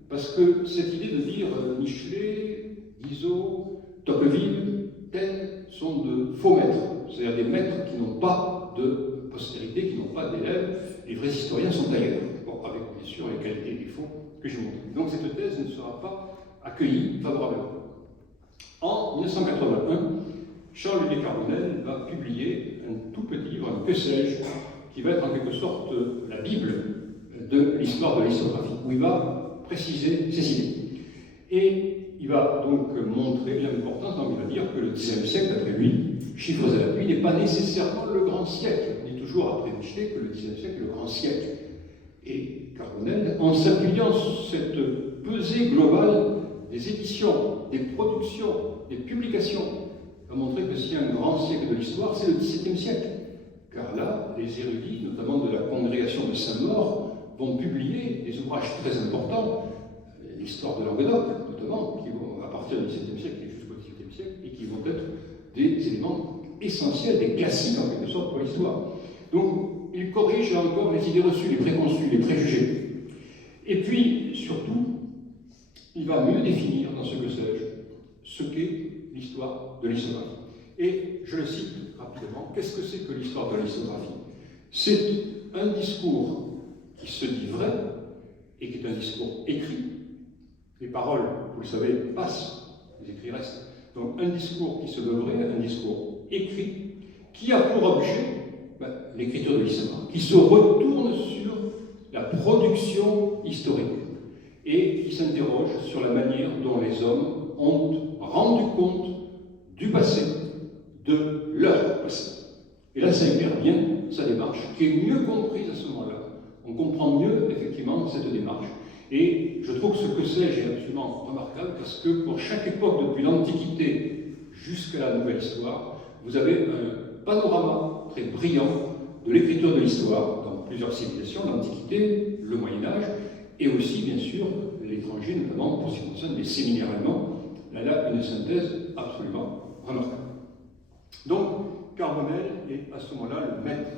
parce que cette idée de dire Michelet, Guizot, Tocqueville, Taine sont de faux maîtres, c'est-à-dire des maîtres qui n'ont pas de postérité, qui n'ont pas d'élèves. Les vrais historiens sont ailleurs, bon, avec bien sûr les qualités et défauts que je montre. Donc cette thèse ne sera pas accueillie favorablement. En 1981, Charles Carbonel va publier un tout petit livre, un que sais-je, qui va être en quelque sorte la Bible de l'histoire de l'historiographie, où il va préciser ses idées. Et il va donc montrer l'importance, donc il va dire que le XIXe siècle, d'après lui, chiffres à l'appui, n'est pas nécessairement le grand siècle. On dit toujours après Michelet que le XIXe siècle est le grand siècle. Et Carbonel, en s'appuyant sur cette pesée globale des éditions, des productions, des publications, va montrer que s'il y a un grand siècle de l'histoire, c'est le XVIIe siècle. Car là, les érudits, notamment de la congrégation de Saint-Maur, vont publier des ouvrages très importants, l'histoire de Languedoc, notamment, qui vont à partir du XVIIe siècle et jusqu'au XVIIIe siècle, et qui vont être des éléments essentiels, des classiques en quelque sorte pour l'histoire. Donc, il corrige encore les idées reçues, les préconçus, les préjugés. Et puis, surtout, il va mieux définir dans ce que sais-je ce qu'est l'histoire de l'histoire. Et je le cite rapidement. Qu'est-ce que c'est que l'histoire de l'histoire? C'est un discours qui se dit vrai et qui est un discours écrit. Les paroles, vous le savez, passent, les écrits restent. Donc un discours qui se veut vrai, un discours écrit, qui a pour objet l'écriture de l'histoire, qui se retourne sur la production historique et qui s'interroge sur la manière dont les hommes ont rendu compte du passé, de leur passé. Et là, ça éclaire bien sa démarche, qui est mieux comprise à ce moment-là. On comprend mieux, effectivement, cette démarche. Et je trouve que ce que c'est absolument remarquable, parce que pour chaque époque, depuis l'Antiquité jusqu'à la Nouvelle Histoire, vous avez un panorama très brillant de l'écriture de l'histoire dans plusieurs civilisations, l'Antiquité, le Moyen-Âge, et aussi, bien sûr, l'étranger, notamment pour ce qui concerne les séminaires allemands. Là, une synthèse absolument remarquable. Donc, Carbonel est à ce moment-là le maître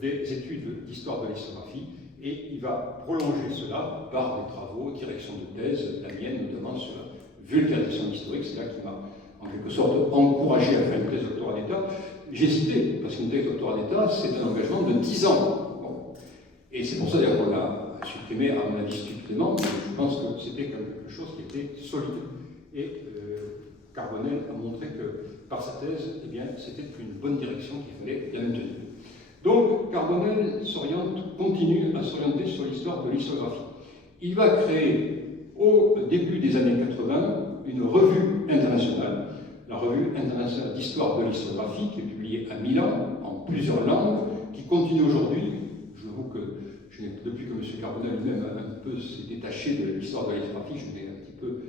des études d'histoire de l'histoire-graphie, et il va prolonger cela par des travaux, direction de thèse, la mienne notamment sur la vulgarisation historique. C'est là qu'il m'a en quelque sorte encouragé à faire une thèse doctorat d'État. J'ai hésité, parce qu'une thèse doctorat d'État, c'est un engagement de 10 ans. Bon. Et c'est pour ça d'ailleurs qu'on l'a supprimé, à mon avis, stupidement. Je pense que c'était quelque chose qui était solide. Et Carbonel a montré que par sa thèse, eh bien, c'était une bonne direction qu'il fallait la maintenir. Donc, Carbonel continue à s'orienter sur l'histoire de l'histoire-graphie. Il va créer, au début des années 80, une revue internationale, la revue internationale d'histoire de l'histoire-graphie, qui est publiée à Milan, en plusieurs langues, qui continue aujourd'hui. Je vous avoue que depuis que M. Carbonel lui-même un peu s'est détaché de l'histoire de l'histoire-graphie, je l'ai un petit peu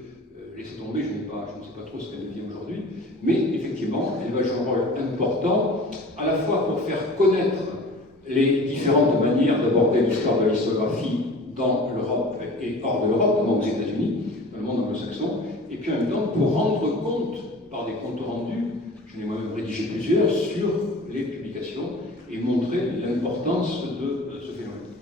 laissé tomber, je ne sais pas trop ce qu'elle devient aujourd'hui, mais effectivement, elle va jouer un rôle important, à la fois pour faire connaître les différentes manières d'aborder l'histoire de l'histoire-graphie dans l'Europe et hors de l'Europe, notamment aux États-Unis, dans le monde anglo-saxon, et puis en même temps pour rendre compte, par des comptes rendus, je n'ai moi-même rédigé plusieurs, sur les publications et montrer l'importance de ce phénomène.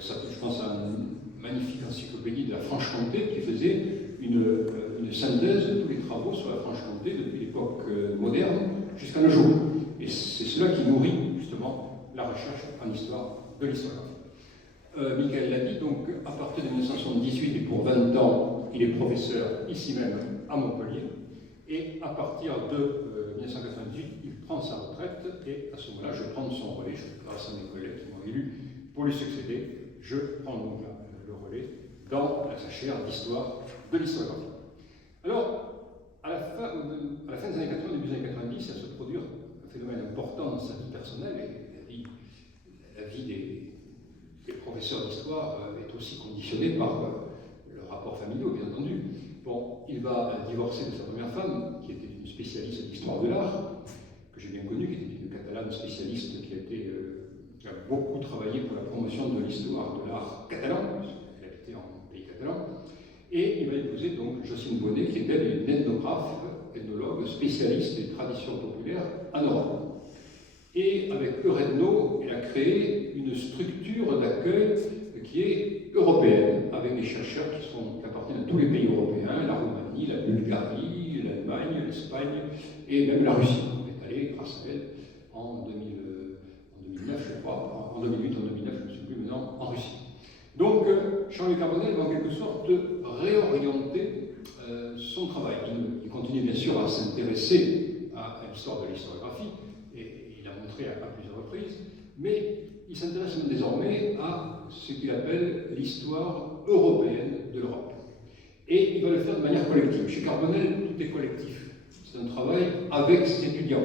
Je pense à une magnifique encyclopédie de la Franche-Comté qui faisait une synthèse de tous les travaux sur la Franche-Comté depuis l'époque moderne jusqu'à nos jours. Et c'est cela qui nourrit justement la recherche en histoire de l'histoire. Michael l'a dit, donc à partir de 1978 et pour 20 ans, il est professeur ici même à Montpellier. Et à partir de 1998, il prend sa retraite et à ce moment-là, je prends son relais, grâce à mes collègues qui m'ont élu pour lui succéder. Je prends donc le relais dans sa chaire d'histoire de l'histoire. Alors, à la fin des années 80, début des années 90, il va se produire un phénomène important dans sa vie personnelle, et la vie des professeurs d'histoire est aussi conditionnée par leurs rapports familiaux, bien entendu. Bon, il va divorcer de sa première femme, qui était une spécialiste d'histoire de l'art, que j'ai bien connue, qui était une Catalane spécialiste qui a beaucoup travaillé pour la promotion de l'histoire de l'art catalan, puisqu'elle habitait en pays catalan. Et il va épouser donc Jocelyne Bonnet, qui était une ethnologue spécialiste des traditions populaires en Europe. Et avec Euredno, elle a créé une structure d'accueil qui est européenne, avec des chercheurs qui appartiennent à tous les pays européens, la Roumanie, la Bulgarie, l'Allemagne, l'Espagne et même la Russie. On est allé, grâce à elle, en 2009, je crois, en 2008, en 2009, je ne me souviens plus maintenant, en Russie. Donc, Jean-Luc Carbonel va en quelque sorte réorienter son travail. Il continue bien sûr à s'intéresser à l'histoire de l'historiographie, et il a montré à plusieurs reprises, mais il s'intéresse désormais à ce qu'il appelle l'histoire européenne de l'Europe. Et il va le faire de manière collective. Chez Carbonel, tout est collectif. C'est un travail avec ses étudiants,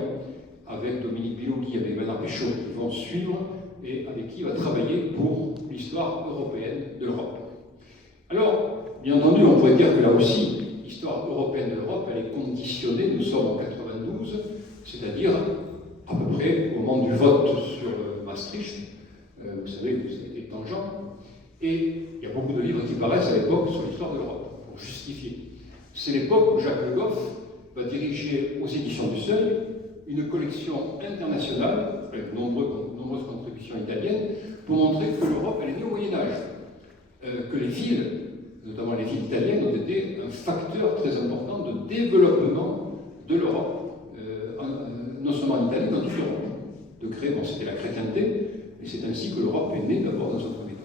avec Dominique Bilogui, avec Bernard Péchaud, qui vont suivre et avec qui il va travailler pour l'histoire européenne de l'Europe. Alors, bien entendu, on pourrait dire que là aussi, l'histoire européenne de l'Europe, elle est conditionnée, nous sommes en 92, c'est-à-dire à peu près au moment du vote sur Maastricht, vous savez que c'était tangent, et il y a beaucoup de livres qui paraissent à l'époque sur l'histoire de l'Europe, pour justifier. C'est l'époque où Jacques Le Goff va diriger aux éditions du Seuil une collection internationale, avec nombreuses contributions italiennes, pour montrer que l'Europe, elle est née au Moyen-Âge, que les villes, notamment les villes italiennes, ont été un facteur très important de développement de l'Europe, non seulement en Italie, mais dans toute l'Europe. De créer, bon, c'était la chrétienté, mais c'est ainsi que l'Europe est née d'abord dans un premier temps.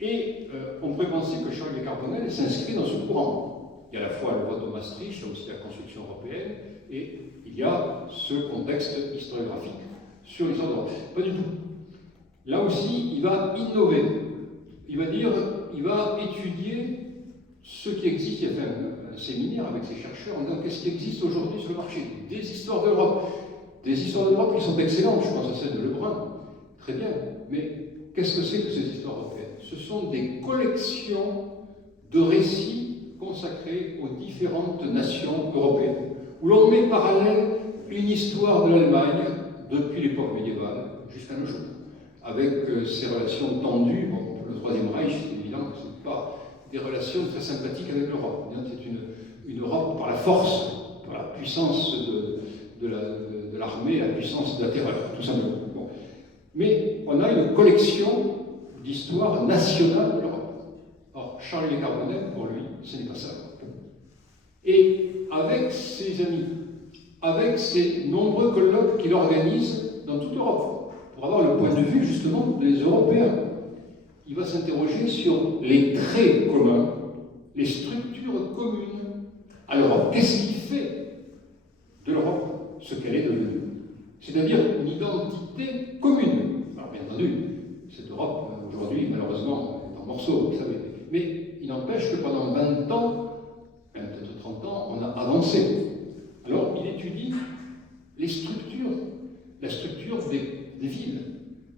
Et on pourrait penser que Charles de Carbonel s'inscrit dans ce courant. Il y a à la fois le vote de Maastricht, il y a aussi la construction européenne, et il y a ce contexte historiographique sur l'histoire de l'Europe. Pas du tout. Là aussi, il va innover. Il va étudier ce qui existe. Il a fait un séminaire avec ses chercheurs en disant qu'est-ce qui existe aujourd'hui sur le marché. Des histoires de l'Europe. Des histoires de l'Europe qui sont excellentes, je pense à celle de Lebrun. Très bien. Mais qu'est-ce que c'est que ces histoires européennes? Ce sont des collections de récits consacrés aux différentes nations européennes, où l'on met parallèle une histoire de l'Allemagne depuis l'époque médiévale jusqu'à nos jours, avec ses relations tendues. Bon, le Troisième Reich, c'est évident que ce n'est pas des relations très sympathiques avec l'Europe. C'est une Europe par la force, par la puissance de l'armée, la puissance de la terreur, tout simplement. Bon. Mais on a une collection d'histoire nationale de l'Europe. Or, Charles de Carbonel, pour lui, ce n'est pas ça. Et avec ses amis, avec ses nombreux colloques qu'il organise dans toute l'Europe, pour avoir le point de vue justement des Européens, il va s'interroger sur les traits communs, les structures communes à l'Europe. Qu'est-ce qui fait de l'Europe ce qu'elle est devenue? C'est-à-dire une identité commune. Alors bien entendu, cette Europe, aujourd'hui, malheureusement, est en morceaux, vous savez. Mais il n'empêche que pendant 20 ans, même peut-être 30 ans, on a avancé. Alors, il étudie les structures, la structure des villes,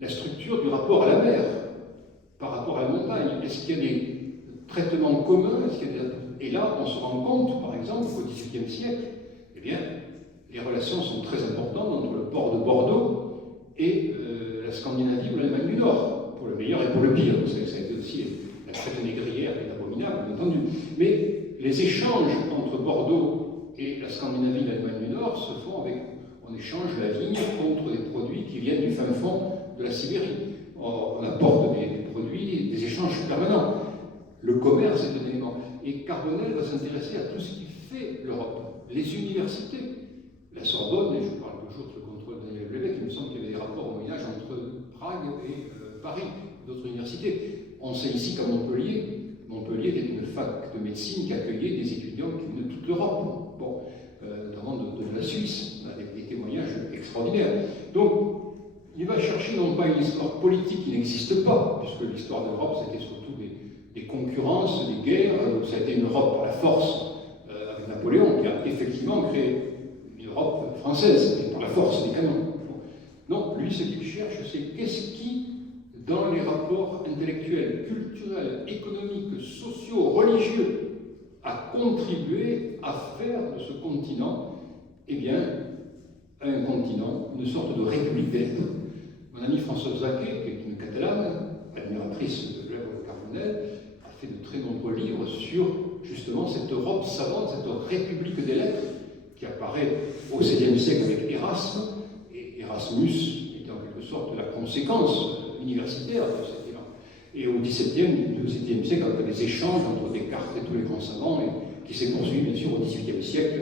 la structure du rapport à la mer, par rapport à la montagne. Est-ce qu'il y a des traitements communs? Et là, on se rend compte, par exemple, qu'au XVIIIe siècle, eh bien, les relations sont très importantes entre le port de Bordeaux et la Scandinavie ou l'Allemagne du Nord, pour le meilleur et pour le pire. Ça a été aussi la traite négrière qui est abominable, bien entendu. Mais les échanges entre Bordeaux et la Scandinavie et l'Allemagne du Nord se font avec, on échange la vigne contre des produits qui viennent du fin fond de la Sibérie. On apporte des produits, des échanges permanents. Le commerce est un élément. Et Carbonel va s'intéresser à tout ce qui fait l'Europe. Les universités. La Sorbonne, et je parle toujours sous le contrôle de Daniel Blevec, il me semble qu'il y avait des rapports au Moyen-Âge entre Prague et Paris, d'autres universités. On sait ici qu'à Montpellier était une fac de médecine qui accueillait des étudiants qui venaient de toute l'Europe, bon, notamment de la Suisse, avec des témoignages extraordinaires. Donc, il va chercher non pas une histoire politique qui n'existe pas, puisque l'histoire de l'Europe, c'était surtout des concurrences, des guerres, ça a été une Europe par la force, avec Napoléon, qui a effectivement créé une Europe française, et par la force des canons. Non, lui, ce qu'il cherche, c'est qu'est-ce qui, dans les rapports intellectuels, culturels, économiques, sociaux, religieux, a contribué à faire de ce continent, eh bien, un continent, une sorte de république d'être. Mon amie Françoise Zaquet, qui est une catalane, admiratrice de l'œuvre de Carbonel, a fait de très nombreux livres sur justement cette Europe savante, cette république des lettres, qui apparaît au XVIe siècle avec Erasme, et Erasmus était en quelque sorte la conséquence universitaire de cet élan. Et au XVIIe siècle, avec des échanges entre Descartes et tous les grands savants, et qui s'est poursuivi bien sûr au XVIIIe siècle,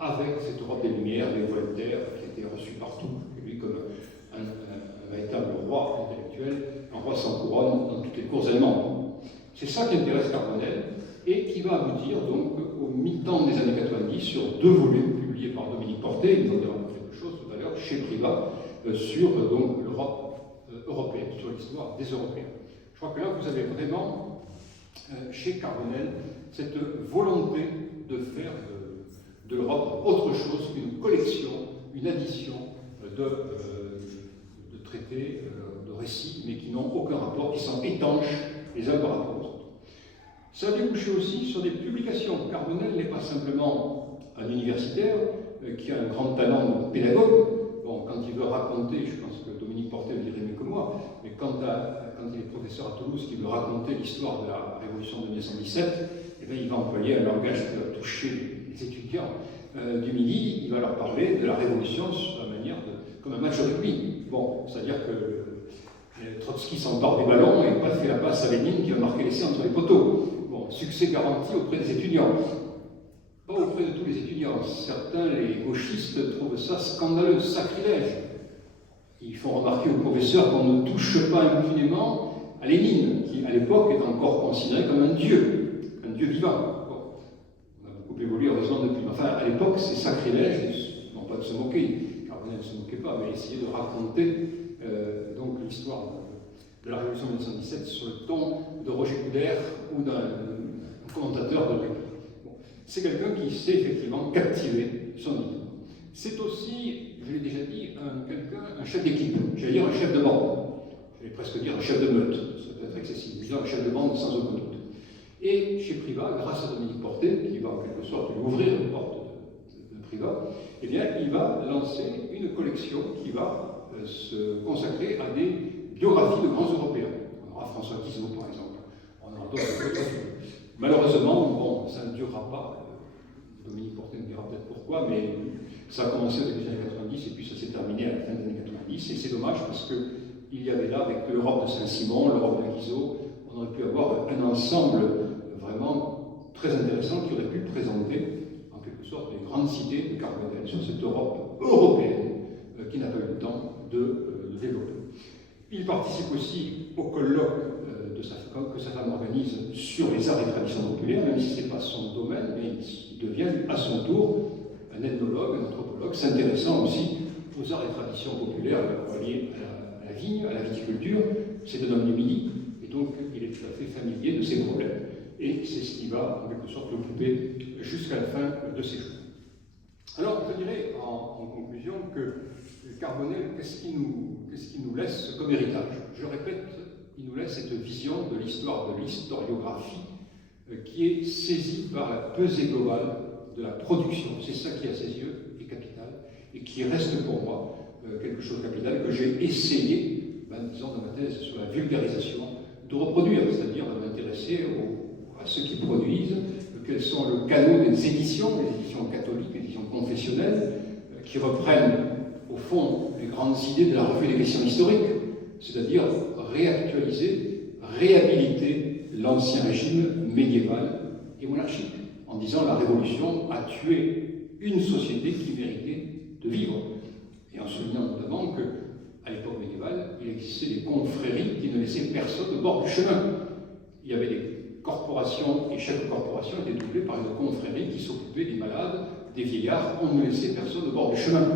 avec cette Europe des Lumières, des Voltaire, qui a été reçue partout, et lui comme un véritable roi intellectuel, un roi sans couronne dans toutes les cours allemandes. C'est ça qui intéresse Carbonel, et qui va aboutir donc au mi-temps des années 90 sur 2 volumes publiés par Dominique Portet, il nous en dira quelque chose tout à l'heure, chez Privat, sur donc l'Europe européenne, sur l'histoire des Européens. Je crois que là, vous avez vraiment chez Carbonel cette volonté de faire de l'Europe autre chose qu'une collection, une addition de traités, de récits, mais qui n'ont aucun rapport, qui sont étanches les uns par rapport aux autres. Ça a débouché aussi sur des publications. Carbonel n'est pas simplement un universitaire qui a un grand talent de pédagogue. Bon, quand il veut raconter, je pense que Dominique Portet le dirait mieux que moi, mais quand il est professeur à Toulouse, qu'il veut raconter l'histoire de la Révolution de 1917, eh bien, il va employer un langage qui va toucher les étudiants du Midi. Il va leur parler de la Révolution sur la manière comme un match de rugby. Bon, c'est-à-dire que Trotsky s'empare des ballons et fait la passe à Lénine qui va marquer l'essai entre les poteaux. Bon, succès garanti auprès des étudiants. Pas auprès de tous les étudiants. Certains, les gauchistes, trouvent ça scandaleux, sacrilège. Ils font remarquer aux professeurs qu'on ne touche pas impunément à Lénine, qui à l'époque est encore considéré comme un dieu vivant. Bon, on a beaucoup évolué heureusement depuis. Enfin, à l'époque, c'est sacrilège, non pas de se moquer, Carbonel ne se moquait pas, mais essayer de raconter donc l'histoire de la Révolution de 1917 sur le ton de Roger Coudert ou d'un commentateur de rugby. Bon, c'est quelqu'un qui sait effectivement captiver son livre. C'est aussi, je l'ai déjà dit, un chef d'équipe, j'allais dire un chef de bande, j'allais presque dire un chef de meute, ça peut être excessif, mais un chef de bande sans aucun doute. Et chez Privat, grâce à Dominique Portet, qui va en quelque sorte lui ouvrir les portes de Privat, eh bien, il va lancer une collection qui va se consacrer à des biographies de grands Européens. On aura François Guizot, par exemple. On aura d'autres. Malheureusement, bon, ça ne durera pas. Dominique Portet nous dira peut-être pourquoi, mais ça a commencé au début des années 90 et puis ça s'est terminé à la fin des années 90. Et c'est dommage parce qu'il y avait là, avec l'Europe de Saint-Simon, l'Europe de Guizot, on aurait pu avoir un ensemble vraiment très intéressant qui aurait pu présenter en quelque sorte les grandes cités de Carbonel sur cette Europe européenne qui n'a pas eu le temps de développer. Il participe aussi au colloque que sa femme organise sur les arts et traditions populaires, même si ce n'est pas son domaine, mais il devient à son tour un ethnologue, un anthropologue, s'intéressant aussi aux arts et traditions populaires reliés à la vigne, à la viticulture. C'est un homme du Midi, et donc il est tout à fait familier de ces problèmes. Et c'est ce qui va, en quelque sorte, l'occuper jusqu'à la fin de ses jours. Alors, je dirais en conclusion que Carbonel, qu'est-ce qui nous laisse comme héritage? Je répète, il nous laisse cette vision de l'histoire, de l'historiographie, qui est saisie par la pesée globale de la production. C'est ça qui, à ses yeux, est capital, et qui reste pour moi quelque chose de capital que j'ai essayé, disons dans ma thèse sur la vulgarisation, de reproduire, c'est-à-dire de m'intéresser à ceux qui produisent, quels sont le canot des éditions catholiques, les éditions confessionnelles, qui reprennent au fond les grandes idées de la revue des questions historiques, c'est-à-dire réactualiser, réhabiliter l'ancien régime médiéval et monarchique, en disant la Révolution a tué une société qui méritait de vivre, et en soulignant notamment qu'à l'époque médiévale, il existait des confréries qui ne laissaient personne au bord du chemin. Il y avait des corporations, et chaque corporation était doublée par une confrérie qui s'occupait des malades, des vieillards, on ne laissait personne au bord du chemin.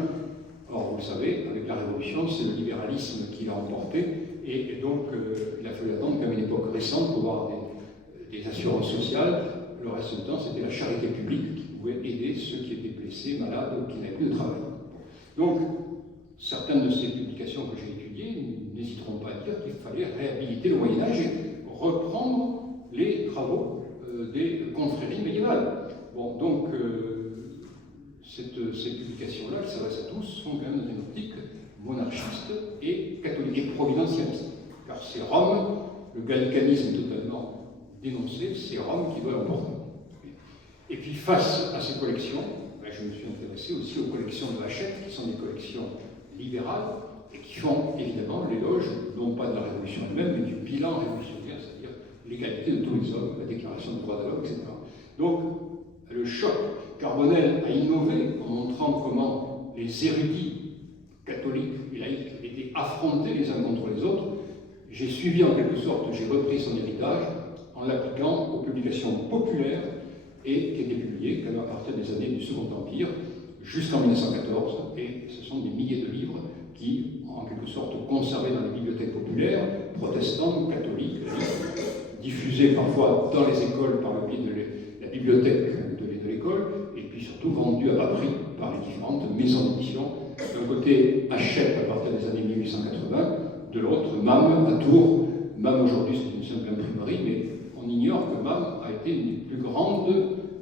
Or, vous le savez, avec la Révolution, c'est le libéralisme qui l'a emporté, et donc il a fallu attendre qu'à une époque récente pour avoir des assurances sociales. Le reste du temps, c'était la charité publique qui pouvait aider ceux qui étaient blessés, malades ou qui n'avaient plus de travail. Donc, certaines de ces publications que j'ai étudiées n'hésiteront pas à dire qu'il fallait réhabiliter le Moyen-Âge et reprendre les travaux des confréries médiévales. Bon, donc, ces publications-là, qui s'adressent à tous, sont quand même dans une optique monarchiste et catholique et providentialiste. Car c'est Rome, le gallicanisme totalement dénoncé, c'est Rome qui doit l'emporter. Et puis face à ces collections, je me suis intéressé aussi aux collections de Hachette, qui sont des collections libérales, et qui font évidemment l'éloge, non pas de la Révolution elle-même, mais du bilan révolutionnaire, c'est-à-dire l'égalité de tous les hommes, la déclaration de droit de l'homme, etc. Donc, le choc. Carbonel a innové en montrant comment les érudits catholiques et laïcs étaient affrontés les uns contre les autres. J'ai suivi en quelque sorte, j'ai repris son héritage en l'appliquant aux publications populaires et qui étaient publiées quand même à partir des années du Second Empire jusqu'en 1914. Et ce sont des milliers de livres qui, en quelque sorte, conservés dans les bibliothèques populaires, protestantes, catholiques, diffusé parfois dans les écoles par le biais de la bibliothèque de l'école, et puis surtout vendu à bas prix par les différentes maisons d'édition. D'un côté, Hachette à partir des années 1880, de l'autre, MAM à Tours. MAM aujourd'hui c'est une simple imprimerie, mais on ignore que MAM a été une des plus grandes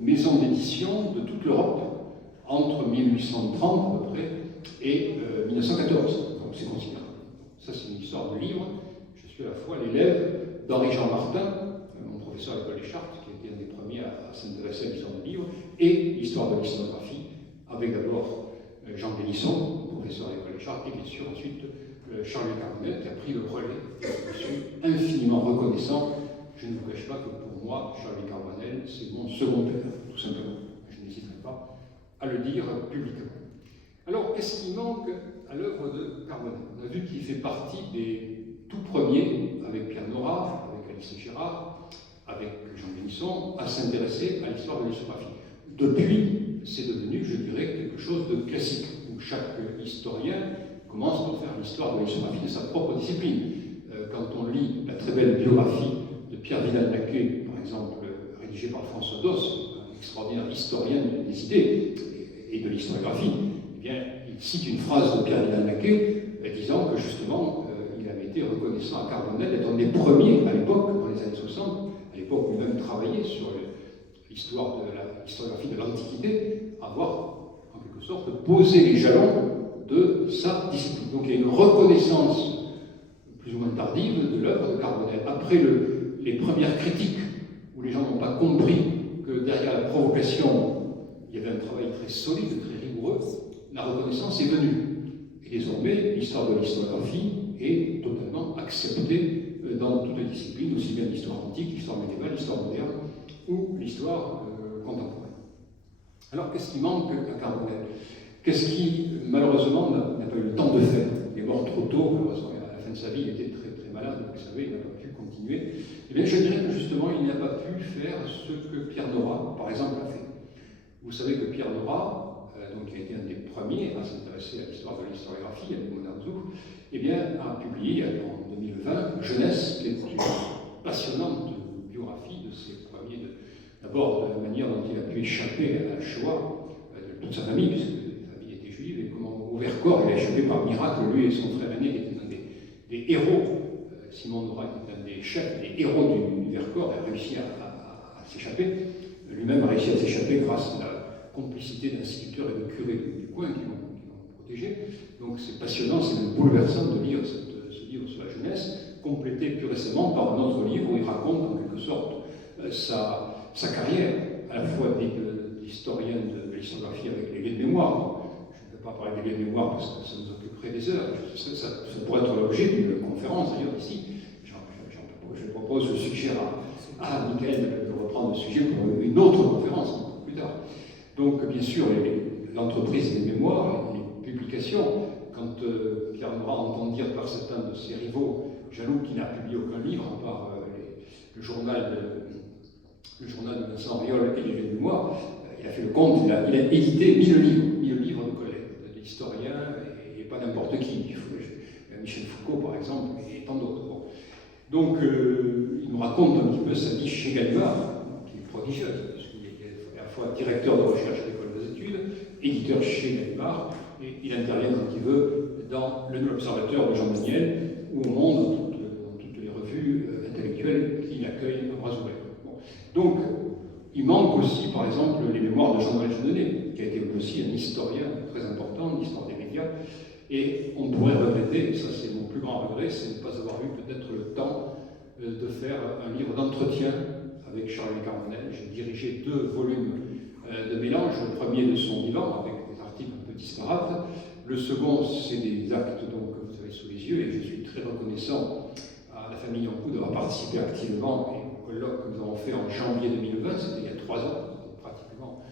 maisons d'édition de toute l'Europe entre 1830 à peu près et 1914. Donc c'est considérable. Ça c'est une histoire de livre. Je suis à la fois l'élève d'Henri-Jean Martin, mon professeur à l'école des Chartes, qui a été un des premiers à s'intéresser à l'histoire du livre, et l'histoire de l'historiographie, avec d'abord Jean Bénisson, professeur à l'école des Chartes, et bien sûr ensuite Charles Carbonel, qui a pris le relais. Je suis infiniment reconnaissant. Je ne vous cache pas que pour moi, Charles Carbonel, c'est mon second père, tout simplement. Je n'hésiterai pas à le dire publiquement. Alors, qu'est-ce qui manque à l'œuvre de Carbonel? On a vu qu'il fait partie des tout premiers, avec Pierre Nora, avec Alice Gérard, avec Jean Bénisson, à s'intéresser à l'histoire de l'historiographie. Depuis, c'est devenu, je dirais, quelque chose de classique, où chaque historien commence par faire l'histoire de l'historiographie de sa propre discipline. Quand on lit la très belle biographie de Pierre Vidal-Naquet, par exemple, rédigée par François Doss, un extraordinaire historien des idées et de l'historiographie, eh bien, il cite une phrase de Pierre Vidal-Naquet disant que justement, il avait été reconnaissant à Carbonel d'être un des premiers à l'époque, dans les années 60, à l'époque où lui-même travaillait sur l'histoire de l'historiographie de l'Antiquité, à avoir, en quelque sorte, posé les jalons de sa discipline. Donc il y a une reconnaissance plus ou moins tardive de l'œuvre de Carbonel. Après les premières critiques, où les gens n'ont pas compris que derrière la provocation, il y avait un travail très solide, très rigoureux, la reconnaissance est venue. Et désormais, l'histoire de l'historiographie est totalement acceptée dans toutes les disciplines, aussi bien l'histoire antique, l'histoire médiévale, l'histoire moderne ou l'histoire contemporaine. Alors, qu'est-ce qui manque à Carbonel? Qu'est-ce qui, malheureusement, n'a pas eu le temps de faire? Il est mort trop tôt, malheureusement, à la fin de sa vie, il était très, très malade, vous savez, il n'a pas pu continuer. Eh bien, je dirais que justement, il n'a pas pu faire ce que Pierre Nora, par exemple, a fait. Vous savez que Pierre Nora, donc, qui a été un des premiers à s'intéresser à l'histoire de l'historiographie, avec Monarzouk, eh bien, a publié en 2020 Jeunesse, qui est une passionnante biographie de ses premiers. D'abord, de la manière dont il a pu échapper à la Shoah, de toute sa famille, puisque et comment au Vercors, il a échappé par miracle, lui et son frère aîné, qui étaient des héros. Simon Nora était un des chefs, des héros du Vercors, a réussi à s'échapper. Lui-même a réussi à s'échapper grâce à la complicité d'instituteurs et de curés du coin qui l'ont protégé. Donc c'est passionnant, c'est même bouleversant de lire ce livre sur la jeunesse, complété plus récemment par un autre livre où il raconte en quelque sorte sa carrière, à la fois d'historien de l'historiographie avec les lieux de mémoire. Je ne vais pas parler des lieux de mémoire parce que ça nous occuperait des heures. Ça pourrait être l'objet d'une conférence d'ailleurs ici. Je propose, je suggère à Michael de reprendre le sujet pour une autre conférence plus tard. Donc bien sûr, l'entreprise des mémoires, les publications, quand Pierre Nora entend dire par certains de ses rivaux jaloux qu'il n'a publié aucun livre, à part le journal de Vincent Auriol et les lieux de mémoire, il a fait le compte, il a édité 1000 livres de collègues, d'historiens, et pas n'importe qui. Michel Foucault, par exemple, et tant d'autres. Bon. Donc, il nous raconte un petit peu sa vie chez Gallimard, qui est prodigieuse, parce qu'il est à la fois directeur de recherche à l'école des études, éditeur chez Gallimard, et il intervient quand il veut dans le Nouvel Observateur de Jean Daniel, ou au Monde, dans toutes les revues intellectuelles qu'il accueille à bras ouverts. Bon. Donc, il manque aussi, par exemple, les mémoires de Jean-Noël Jeanneney, qui a été aussi un historien très important d'histoire des médias. Et on pourrait regretter, et ça c'est mon plus grand regret, c'est de ne pas avoir eu peut-être le temps de faire un livre d'entretien avec Charles Carbonel. J'ai dirigé 2 volumes de mélange, le premier de son vivant, avec des articles un peu disparates. Le second, c'est des actes donc, que vous avez sous les yeux, et je suis très reconnaissant à la famille Yankou d'avoir participé activement au colloque que nous avons fait en janvier 2020, c'était il y a 3 ans, pratiquement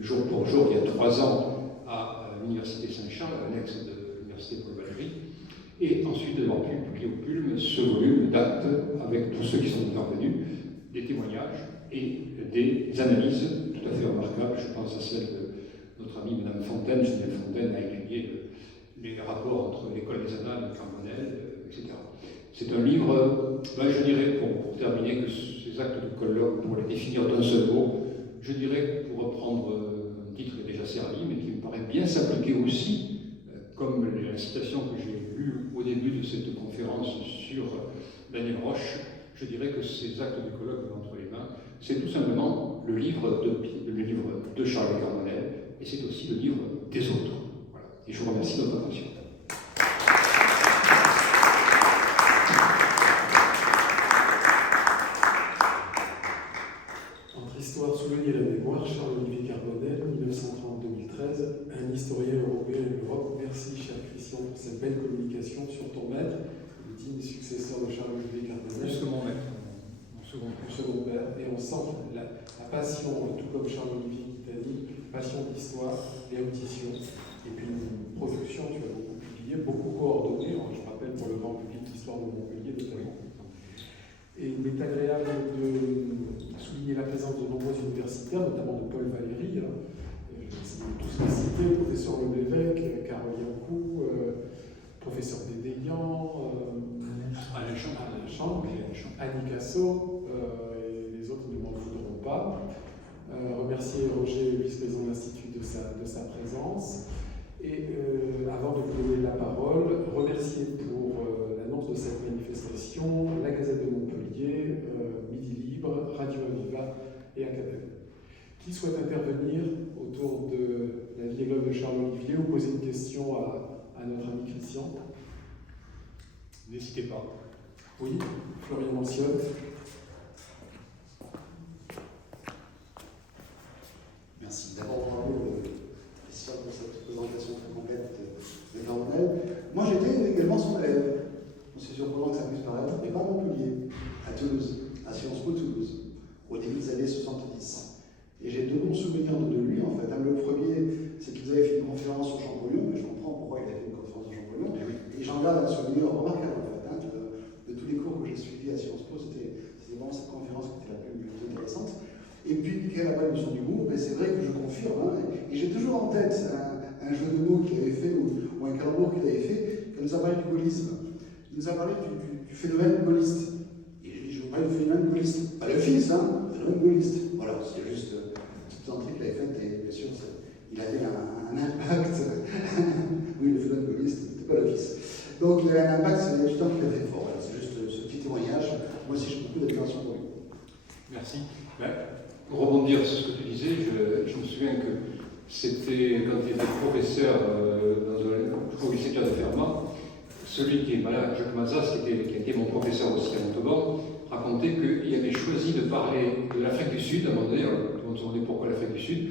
jour pour jour, il y a 3 ans, à l'Université Saint-Charles, à l'annexe de l'Université Paul Valéry, et ensuite d'avoir pu publier au Pulme ce volume d'actes avec tous ceux qui sont intervenus, des témoignages et des analyses tout à fait remarquables. Je pense à celle de notre amie Mme Fontaine. Geneviève Fontaine a étudié les rapports entre l'école des annales de Carbonel, etc. C'est un livre, je dirais, pour terminer, que ces actes de colloque, pour les définir d'un seul mot, je dirais, pour reprendre un titre qui est déjà servi, mais qui me paraît bien s'appliquer aussi, comme la citation que j'ai lue au début de cette conférence sur Daniel Roche, je dirais que ces actes de colloque entre les mains, c'est tout simplement le livre de Charles Carbonel, et c'est aussi le livre des autres. Voilà. Et je vous remercie de votre attention. Entre histoire, souvenir et mémoire, Charles-Olivier Carbonel, 1930-2013, un historien européen et l'Europe. Merci, cher Christian, pour cette belle communication sur ton maître, le digne successeur de Charles-Olivier Carbonel. Plus que mon maître, mon second père. Et on sent la passion, tout comme Charles-Olivier qui t'a dit, passion d'histoire, l'érudition, et puis une production, tu as beaucoup publié, beaucoup coordonné, je rappelle pour le grand public l'histoire de Montpellier notamment. Et il est agréable de souligner la présence de nombreux universitaires, notamment de Paul Valéry, tous les cités, professeur Lebévêque, Caroline Cou, professeur Dédéian, Alain Champ, Annie Cassot, et les autres ne m'en voudront pas. Remercier Roger, vice-président de l'Institut, de sa présence. Et avant de vous donner la parole, remercier pour l'annonce de cette manifestation la Gazette de Montpellier, Midi Libre, Radio Aviva et Académie. Qui souhaite intervenir autour de la vie et l'œuvre de Charles-Olivier ou poser une question à notre ami Christian? N'hésitez pas. Oui, Florian Manciotte. Merci. D'abord, bravo Christian pour cette présentation très complète de Carbonel. Moi, j'étais également son élève. C'est surprenant que ça puisse paraître, mais pas à Montpellier, à Toulouse, à Sciences Po Toulouse, au début des années 70. Et j'ai deux bons souvenirs de lui, en fait. Le premier, c'est qu'ils avaient fait une conférence au Champollion, mais je comprends pourquoi il a fait une conférence au Champollion. Et j'en garde un souvenir remarquable, en fait, de tous les cours que j'ai suivis à Sciences Po. C'était vraiment cette conférence qui était la plus intéressante. Et puis, quelle a pas une leçon d'humour, mais c'est vrai que je confirme, et j'ai toujours en tête un jeu de mots qu'il avait fait, ou un calembour qu'il avait fait, quand il nous a parlé du gaullisme. Il nous a parlé du phénomène gaulliste. Et j'ai dit, je vous parle du phénomène gaulliste. Pas le fils, le phénomène gaulliste. Voilà, c'était juste une petite entrée qu'il avait faite, et bien sûr, il avait un impact. Oui, le phénomène gaulliste, c'était pas le fils. Donc, il avait un impact, c'est du temps qu'il a fait fort. Voilà, c'est juste ce petit témoignage. Moi aussi, j'ai beaucoup d'admiration pour lui. Merci. Pour rebondir sur ce que tu disais, je me souviens que c'était quand il était professeur au lycée de Fermat, celui qui est malade, Jacques Mazas, qui a été mon professeur aussi à Montauban, racontait qu'il avait choisi de parler de l'Afrique du Sud. À un moment donné, on se demandait pourquoi l'Afrique du Sud,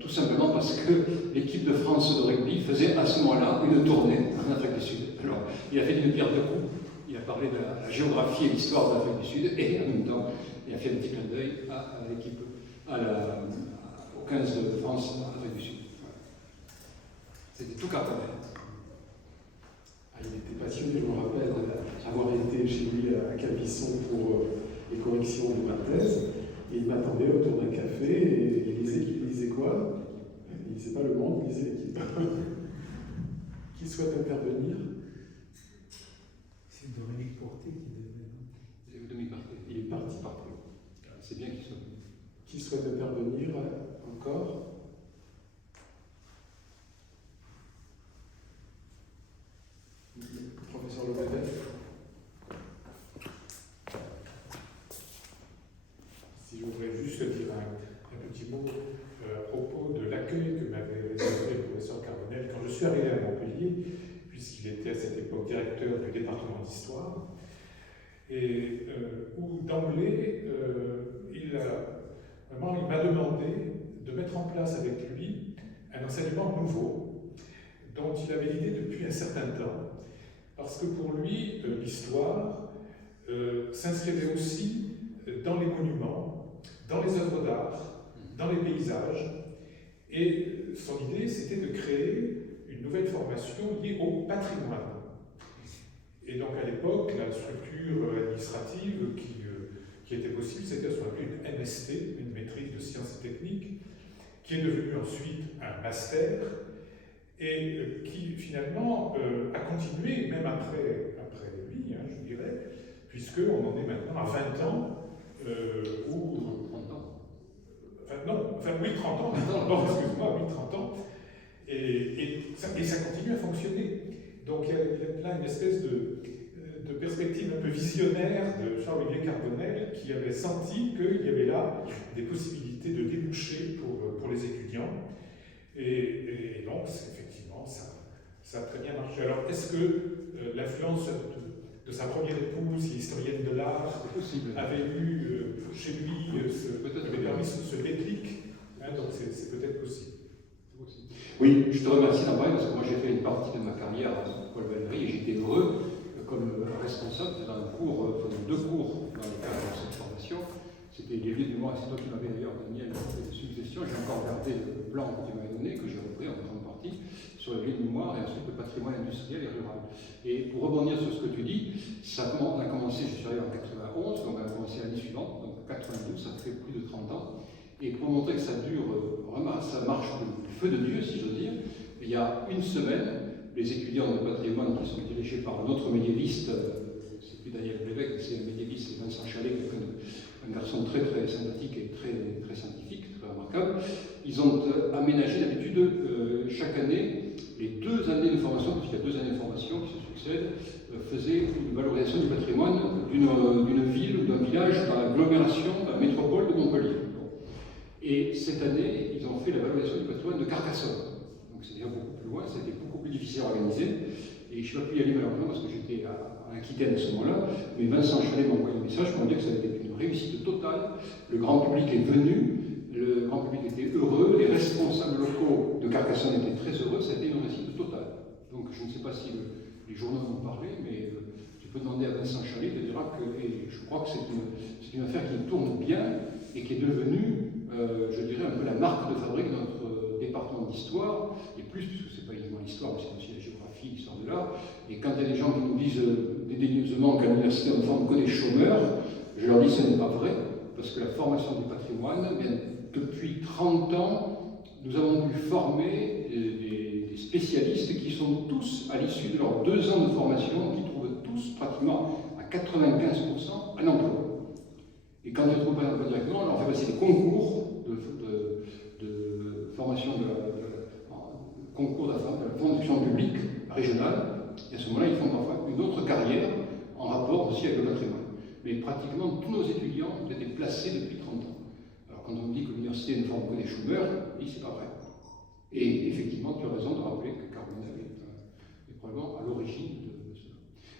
tout simplement parce que l'équipe de France de rugby faisait à ce moment-là une tournée en Afrique du Sud. Alors, il a fait une pierre deux coups. Il a parlé de la géographie et l'histoire de l'Afrique du Sud, et en même temps, il a fait un petit clin d'œil à l'équipe, au 15 de France en Afrique du Sud. Voilà. C'était tout Carbonel. Il était passionné, je me rappelle, avoir été chez lui à Calvisson pour les corrections de ma thèse, et il m'attendait autour d'un café, et il lisait quoi? Il ne lisait pas Le Monde, il lisait L'Équipe. Qui souhaite intervenir? C'est Dominique Porté qui devait. Dominique Porté. Il est parti. C'est bien qu'il soit venu. Qui souhaite intervenir encore? Professeur Lebévêque. Si je voudrais juste dire un petit mot à propos de l'accueil que m'avait réservé le professeur Carbonel quand je suis arrivé à Montpellier, puisqu'il était à cette époque directeur du département d'histoire, et où d'emblée, il m'a demandé de mettre en place avec lui un enseignement nouveau, dont il avait l'idée depuis un certain temps, parce que pour lui, l'histoire s'inscrivait aussi dans les monuments, dans les œuvres d'art, dans les paysages, et son idée, c'était de créer une nouvelle formation liée au patrimoine. Et donc à l'époque, la structure administrative qui était possible, c'était ce qu'on appelait une MST, une maîtrise de sciences et techniques, qui est devenue ensuite un master, et qui finalement a continué, même après lui, je dirais, puisqu'on en est maintenant à 20 ans, où... 30 ans. Oui, 30 ans, pardon, excuse-moi, oui, 30 ans. Et ça continue à fonctionner. Donc il y a là une espèce de perspective un peu visionnaire de Charles-Olivier Carbonel qui avait senti qu'il y avait là des possibilités de déboucher pour les étudiants. Et donc, effectivement, ça a très bien marché. Alors, est-ce que l'influence de sa première épouse, l'historienne de l'art, avait eu chez lui avait permis ce déclic, donc c'est peut-être possible. Oui, je te remercie d'en parler parce que moi j'ai fait une partie de ma carrière à Paul Valéry et j'étais heureux comme responsable d'un cours, deux cours dans le cadre de cette formation. C'était les lieux du mois, c'est toi qui m'avais d'ailleurs donné une suggestion. J'ai encore gardé le plan que tu m'avais donné, que j'ai repris en grande partie, sur les lieux de mémoire et ensuite le patrimoine industriel et rural. Et pour rebondir sur ce que tu dis, on a commencé, je suis arrivé en 91, donc on a commencé l'année suivante, donc 92, ça fait plus de 30 ans. Et pour montrer que ça dure, vraiment, ça marche du feu de Dieu, si j'ose dire, il y a une semaine, les étudiants de patrimoine qui sont dirigés par un autre médiéviste, c'est plus Daniel Plévec, c'est un médiéviste, c'est Vincent Chalet, un garçon très très sympathique et très scientifique, très remarquable, ils ont aménagé d'habitude chaque année, les 2 années de formation, parce qu'il y a 2 années de formation qui se succèdent, faisaient une valorisation du patrimoine d'une ville ou d'un village dans l'agglomération, dans la métropole de Montpellier. Et cette année, ils ont fait la valorisation du patrimoine de Carcassonne. Donc c'est déjà beaucoup plus loin, c'était beaucoup plus difficile à organiser. Et je n'ai pas pu y aller malheureusement parce que j'étais à Aquitaine à ce moment-là. Mais Vincent Chalet m'a envoyé un message pour me dire que ça avait été une réussite totale. Le grand public est venu, le grand public était heureux, les responsables locaux de Carcassonne étaient très heureux, ça a été une réussite totale. Donc je ne sais pas si les journaux vont parler, mais tu peux demander à Vincent Chalet, il te dira que, et je crois que c'est une affaire qui tourne bien et qui est devenue je dirais un peu la marque de fabrique de notre département d'histoire, et plus, puisque c'est pas uniquement l'histoire, mais c'est aussi la géographie, l'histoire de l'art. Et quand il y a des gens qui nous disent dédaigneusement qu'à l'université on ne forme que des chômeurs, je leur dis que ce n'est pas vrai, parce que la formation du patrimoine, depuis 30 ans, nous avons pu former des spécialistes qui sont tous, à l'issue de leurs 2 ans de formation, qui trouvent tous pratiquement à 95% un emploi. Et quand ils ne trouvent pas d'emploi directement, on leur fait passer des concours de formation concours de la fonction publique régionale, et à ce moment-là, ils font parfois une autre carrière en rapport aussi avec le patrimoine. Mais pratiquement tous nos étudiants ont été placés depuis 30 ans. Alors quand on dit que l'université ne forme que des chômeurs, oui, c'est pas vrai. Et effectivement, tu as raison de rappeler que Carbonel est probablement à l'origine de cela.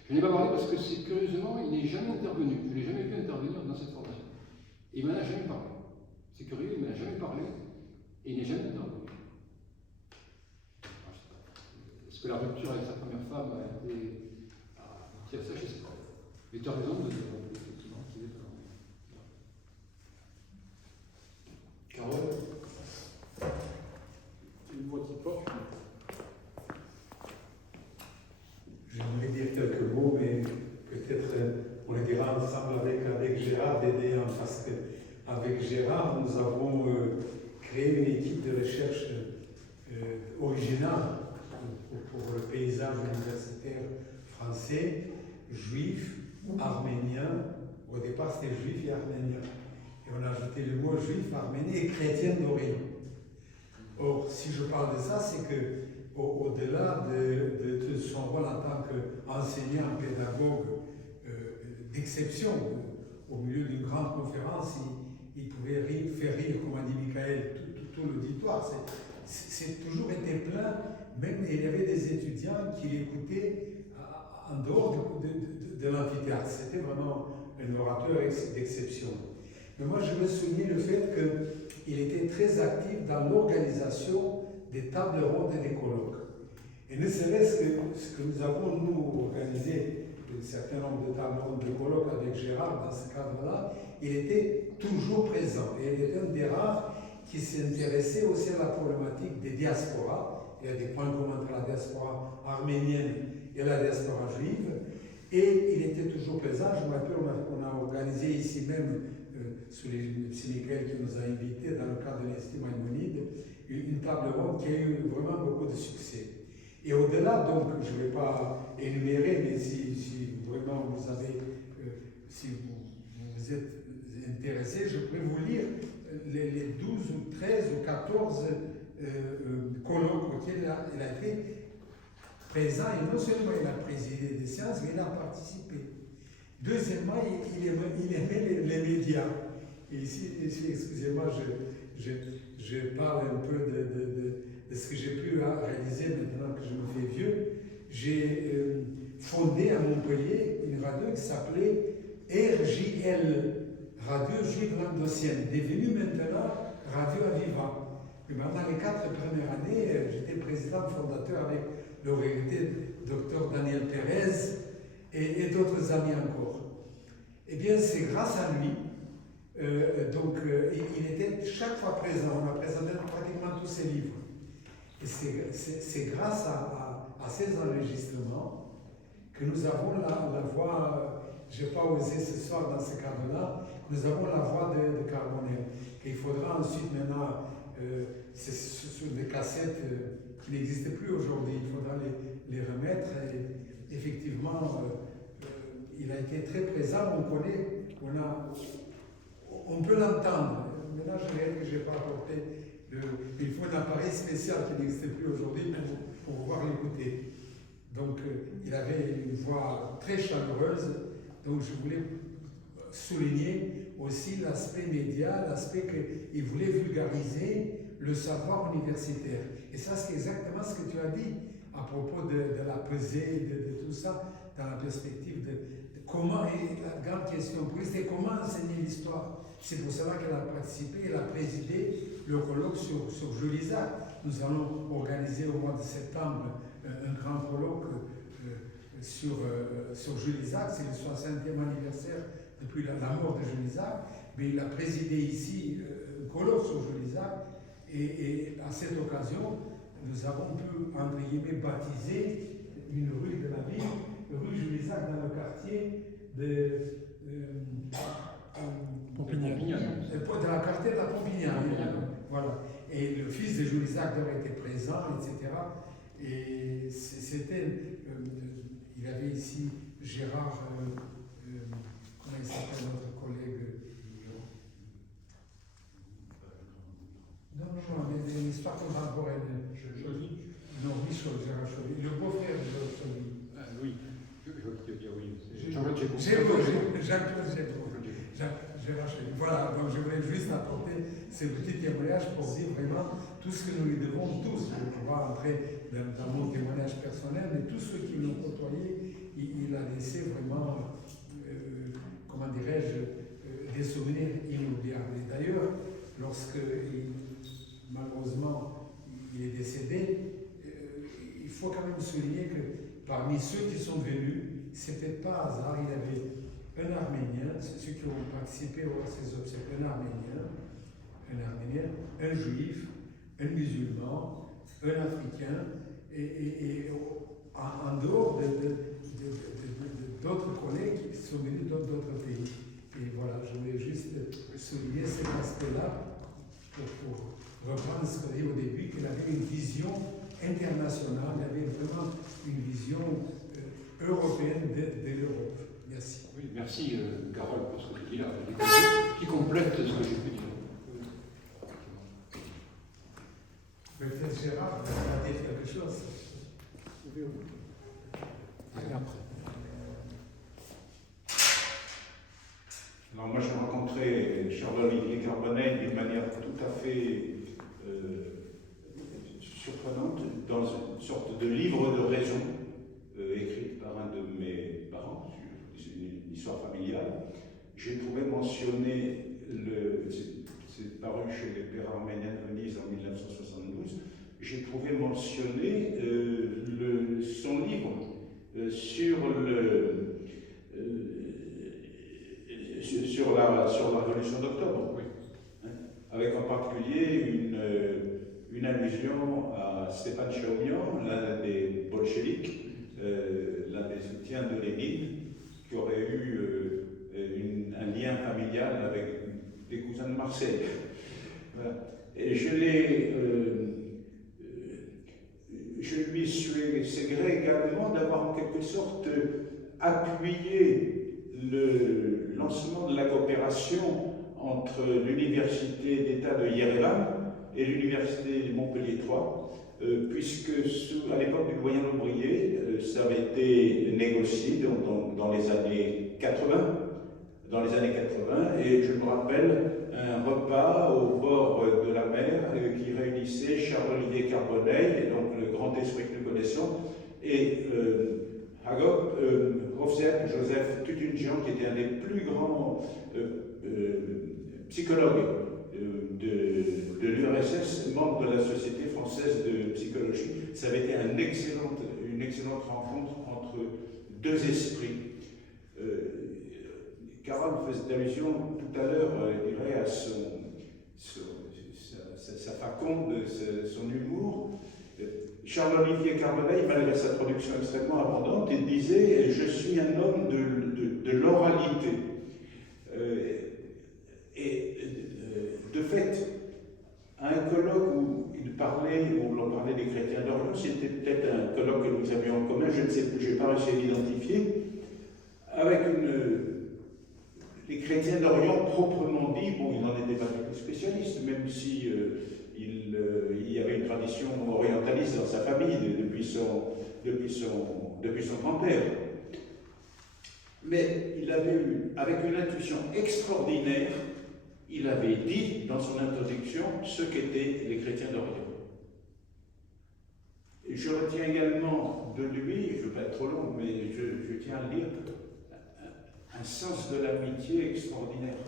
Je n'ai pas parlé parce que c'est curieusement, il n'est jamais intervenu. Je ne l'ai jamais vu intervenir dans cette formation. Et il ne m'en a jamais parlé. C'est curieux, il ne m'en a jamais parlé et il n'est jamais intervenu. Est-ce que la rupture avec sa première femme a été. Ça, je ne sais pas. Mais tu as raison de dire, effectivement, qu'il est intervenu. Carole, Une voix qui porte. J'aimerais dire quelques mots, mais peut-être on les dira ensemble avec Gérard Dédé, parce qu'avec Gérard, nous avons créé une équipe de recherche originale pour le paysage universitaire français, juif, arménien. Au départ, c'était juif et arménien. Et on a ajouté le mot juif, arménien et chrétien d'Orient. Or, si je parle de ça, c'est que au-delà de son rôle en tant qu'enseignant, pédagogue d'exception, au milieu d'une grande conférence, il pouvait faire rire, comme a dit Michael, tout l'auditoire. C'est toujours été plein, même il y avait des étudiants qui l'écoutaient en dehors de l'amphithéâtre. C'était vraiment un orateur d'exception. Mais moi, je me souviens le fait qu'il était très actif dans l'organisation des tables rondes et des colloques. Et ne serait-ce que ce que nous avons, nous, organisé un certain nombre de tables rondes de colloques avec Gérard dans ce cadre-là, il était toujours présent. Et il était un des rares qui s'intéressait aussi à la problématique des diasporas. Il y a des points communs entre la diaspora arménienne et la diaspora juive. Et il était toujours présent. Je me rappelle, on a organisé ici même, sous les Michael qui nous a invités dans le cadre de l'Institut Maïmonide, une table ronde qui a eu vraiment beaucoup de succès. Et au-delà, donc, je ne vais pas énumérer, mais si vraiment vous avez si vous êtes intéressé, je pourrais vous lire les 12 ou 13 ou 14 colloques auxquels il a été présent. Et non seulement il a présidé des séances, mais il a participé. Deuxièmement, il aimait les médias. Et ici excusez-moi, je parle un peu de ce que j'ai pu réaliser maintenant que je me fais vieux. J'ai fondé à Montpellier une radio qui s'appelait RJL, Radio Juive Languedocienne, devenue maintenant Radio Aviva. Et pendant les 4 premières années, j'étais président fondateur avec le regretté Dr Daniel Pérez et d'autres amis encore. Eh bien, c'est grâce à lui. Il était chaque fois présent. On a présenté pratiquement tous ses livres. Et c'est grâce à ces enregistrements que nous avons la voix, je n'ai pas osé ce soir dans ce cadre-là, nous avons la voix de Carbonel. Et il faudra ensuite maintenant, sur des cassettes qui n'existent plus aujourd'hui, il faudra les remettre. Et effectivement, il a été très présent, on connaît, on peut l'entendre. Maintenant, je réalise que je n'ai pas apporté. Il faut un appareil spécial qui n'existe plus aujourd'hui pour pouvoir l'écouter. Donc, il avait une voix très chaleureuse. Donc, je voulais souligner aussi l'aspect média, l'aspect qu'il voulait vulgariser le savoir universitaire. Et ça, c'est exactement ce que tu as dit à propos de la pesée, de tout ça, dans la perspective de comment, et la grande question pour lui, c'est comment enseigner l'histoire. C'est pour cela qu'elle a participé, elle a présidé le colloque sur Jules Isaac. Nous allons organiser au mois de septembre un grand colloque sur Jules Isaac, c'est le 60e anniversaire depuis la mort de Jules Isaac, mais il a présidé ici un colloque sur Jules Isaac, et à cette occasion, nous avons pu, entre guillemets, baptiser une rue de la ville, rue Jules Isaac dans le quartier de Pompignan. De la quartier de la Pompignan. Voilà. Et le fils de Jules Isaac aurait été présent, etc. Et c'était. Il y avait ici Gérard. Comment il s'appelle notre collègue? Non, mais l'histoire contemporaine. Chaudy. Non, Michel, Gérard Chaudy. Le beau-frère de Chaudy. Oui, je veux te dire oui. Jacques-Claude Gérard Chaudy. Voilà, donc je voulais juste apporter ces petits témoignages pour dire vraiment tout ce que nous lui devons tous. Je vais pouvoir entrer dans mon témoignage personnel, mais tous ceux qui l'ont côtoyé, il a laissé vraiment, comment dirais-je, des souvenirs inoubliables. Et d'ailleurs, lorsque malheureusement il est décédé, il faut quand même souligner que parmi ceux qui sont venus, c'était pas hasard, il y avait un Arménien, ceux qui ont participé à ces obsèques, un Arménien, un Juif, un musulman, un Africain, et en dehors d'autres collègues qui sont venus d'autres pays. Et voilà, je voulais juste souligner cet aspect-là pour reprendre ce qu'on dit au début, qu'il avait une vision internationale, il avait vraiment une vision européenne de l'Europe. Merci. Oui, merci Carole pour ce que tu dis là, qui complète ce que j'ai pu dire. Peut-être Gérard va dire quelque chose. Et après. Alors moi j'ai rencontré Charles-Olivier Carbonel d'une manière tout à fait surprenante dans une sorte de livre de raison écrit par un de mes parents, c'est une histoire familiale. J'ai trouvé mentionner, c'est paru chez les Pères arméniens de Venise en 1972, j'ai trouvé mentionner son livre sur la Révolution d'octobre, Oui. Hein, avec en particulier une allusion à Stéphane Chaougnan, l'un des bolcheviks, l'un des soutiens de Lénine, qui aurait eu un lien familial avec des cousins de Marseille. Voilà. Et je lui suis gré également d'avoir en quelque sorte appuyé le lancement de la coopération entre l'Université d'État de Yerevan et l'Université de Montpellier 3, puisque à l'époque du doyen Aubrier, ça avait été négocié dans les années 80. Dans les années 80, et je me rappelle un repas au bord de la mer qui réunissait Charles-Olivier Carbonneil, donc le grand esprit que nous connaissons, et Hagop, Hofzer, Joseph Tutunjian, qui était un des plus grands psychologues de l'URSS, membre de la Société française de psychologie. Ça avait été une excellente rencontre entre deux esprits. Carole faisait allusion tout à l'heure, je dirais, à sa faconde, son humour. Charles-Olivier Carbonneil, malgré sa production extrêmement abondante, il disait « Je suis un homme de l'oralité ». Et de fait, à un colloque où l'on parlait des chrétiens d'Orient, c'était peut-être un colloque que nous avions en commun, je ne sais plus, je n'ai pas réussi à l'identifier, avec les chrétiens d'Orient proprement dit, bon, il n'en était pas du tout spécialiste, même si il y avait une tradition orientaliste dans sa famille depuis son grand-père. Mais il avait eu, avec une intuition extraordinaire, il avait dit dans son introduction ce qu'étaient les chrétiens d'Orient. Et je retiens également de lui, je ne veux pas être trop long, mais je tiens à le dire, un sens de l'amitié extraordinaire.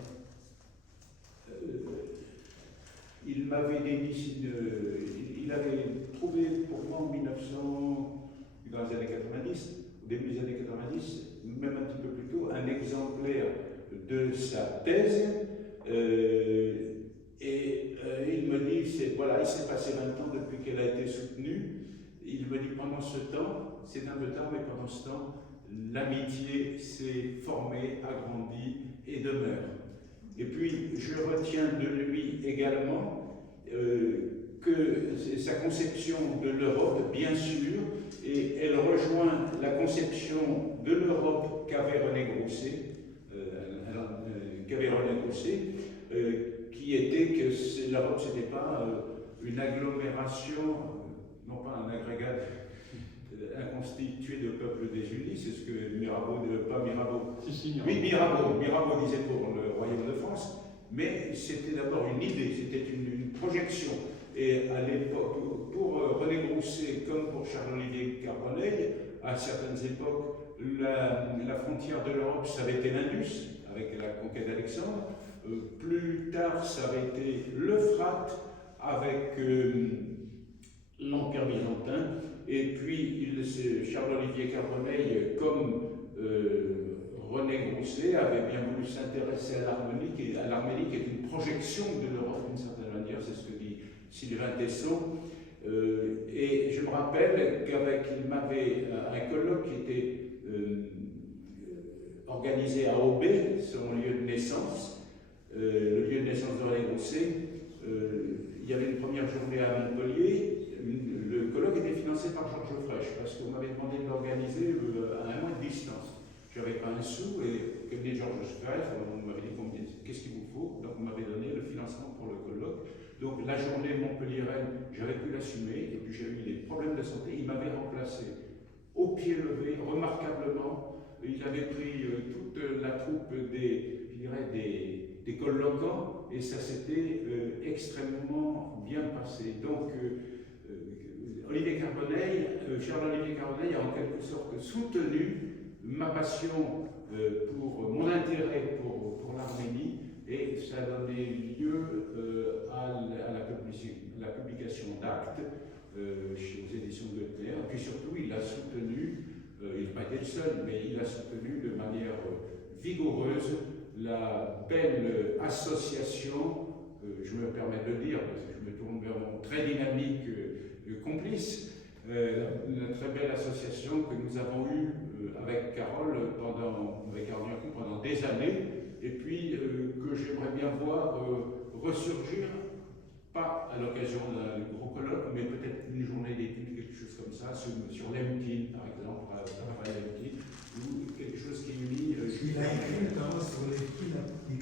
Il avait trouvé pour moi en 1900, dans les années 90, au début des années 90, même un petit peu plus tôt, un exemplaire de sa thèse. Il me dit, voilà, il s'est passé 20 ans depuis qu'elle a été soutenue. Il me dit, pendant ce temps, c'est un peu tard, mais pendant ce temps, l'amitié s'est formée, agrandie et demeure. Et puis, je retiens de lui également que sa conception de l'Europe, bien sûr, et elle rejoint la conception de l'Europe qu'avait René Grousset, qui était que l'Europe, ce n'était pas une agglomération, non pas un agrégat constitué de peuples désunis, c'est ce que Mirabeau, pas Mirabeau, oui, Mirabeau disait pour le Royaume de France, mais c'était d'abord une idée, c'était une projection. Et à l'époque, pour René Grousset comme pour Charles-Olivier Carbonneil, à certaines époques, la frontière de l'Europe, ça avait été l'Indus, avec la conquête d'Alexandre. Plus tard, ça avait été l'Euphrate, avec l'Empire byzantin. Et puis, Charles-Olivier Carbonneil, comme René Grousset, avait bien voulu s'intéresser à l'Arménie, qui est une projection de l'Europe d'une certaine manière, c'est ce que dit Sylvain Tesson. Et je me rappelle qu'il m'avait un colloque qui était organisé à Aubé, son lieu de naissance, le lieu de naissance de René Grousset. Il y avait une première journée à Montpellier. Le colloque était financé par Georges Frêche, parce qu'on m'avait demandé de l'organiser à un mois de distance. Je n'avais pas un sou, et comme dit Georges Frêche, on m'avait dit qu'est-ce qu'il vous faut, donc on m'avait donné le financement pour le colloque. Donc la journée Montpellier-Rennes, j'avais pu l'assumer, et puis j'ai eu des problèmes de santé. Il m'avait remplacé au pied levé, remarquablement. Il avait pris toute la troupe des colloquants, et ça s'était extrêmement bien passé. Donc, Charles-Olivier Carbonneil a en quelque sorte soutenu ma passion mon intérêt pour l'Arménie, et ça a donné lieu à la publication d'actes aux éditions de Leclerc. Et puis surtout, il a soutenu, il n'a pas été le seul, mais il a soutenu de manière vigoureuse la belle association, je me permets de le dire, parce que je me tourne vers mon très dynamique complice, une très belle association que nous avons eue avec Carole pendant des années, et puis que j'aimerais bien voir ressurgir, pas à l'occasion d'un gros colloque, mais peut-être une journée d'études, quelque chose comme ça, sur Lemkin, par exemple, ou quelque chose qui unit. Il a écrit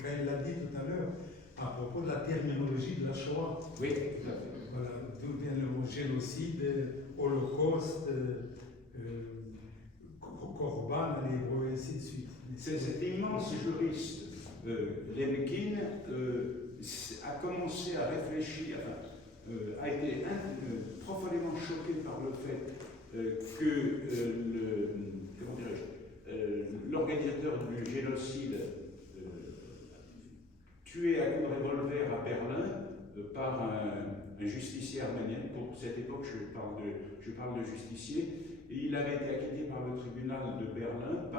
Michael l'a dit tout à l'heure, à propos de la terminologie de la Shoah. Oui, tout à fait. Voilà, d'où vient le mot génocide, holocauste, korban en hébreu, et ainsi de suite. Cet immense juriste, Lemkin, a commencé à réfléchir, a été profondément choqué par le fait que l'organisateur du génocide tué à coups de revolver à Berlin par un justicier arménien. Pour cette époque, je parle de justicier. Et il avait été acquitté par le tribunal de Berlin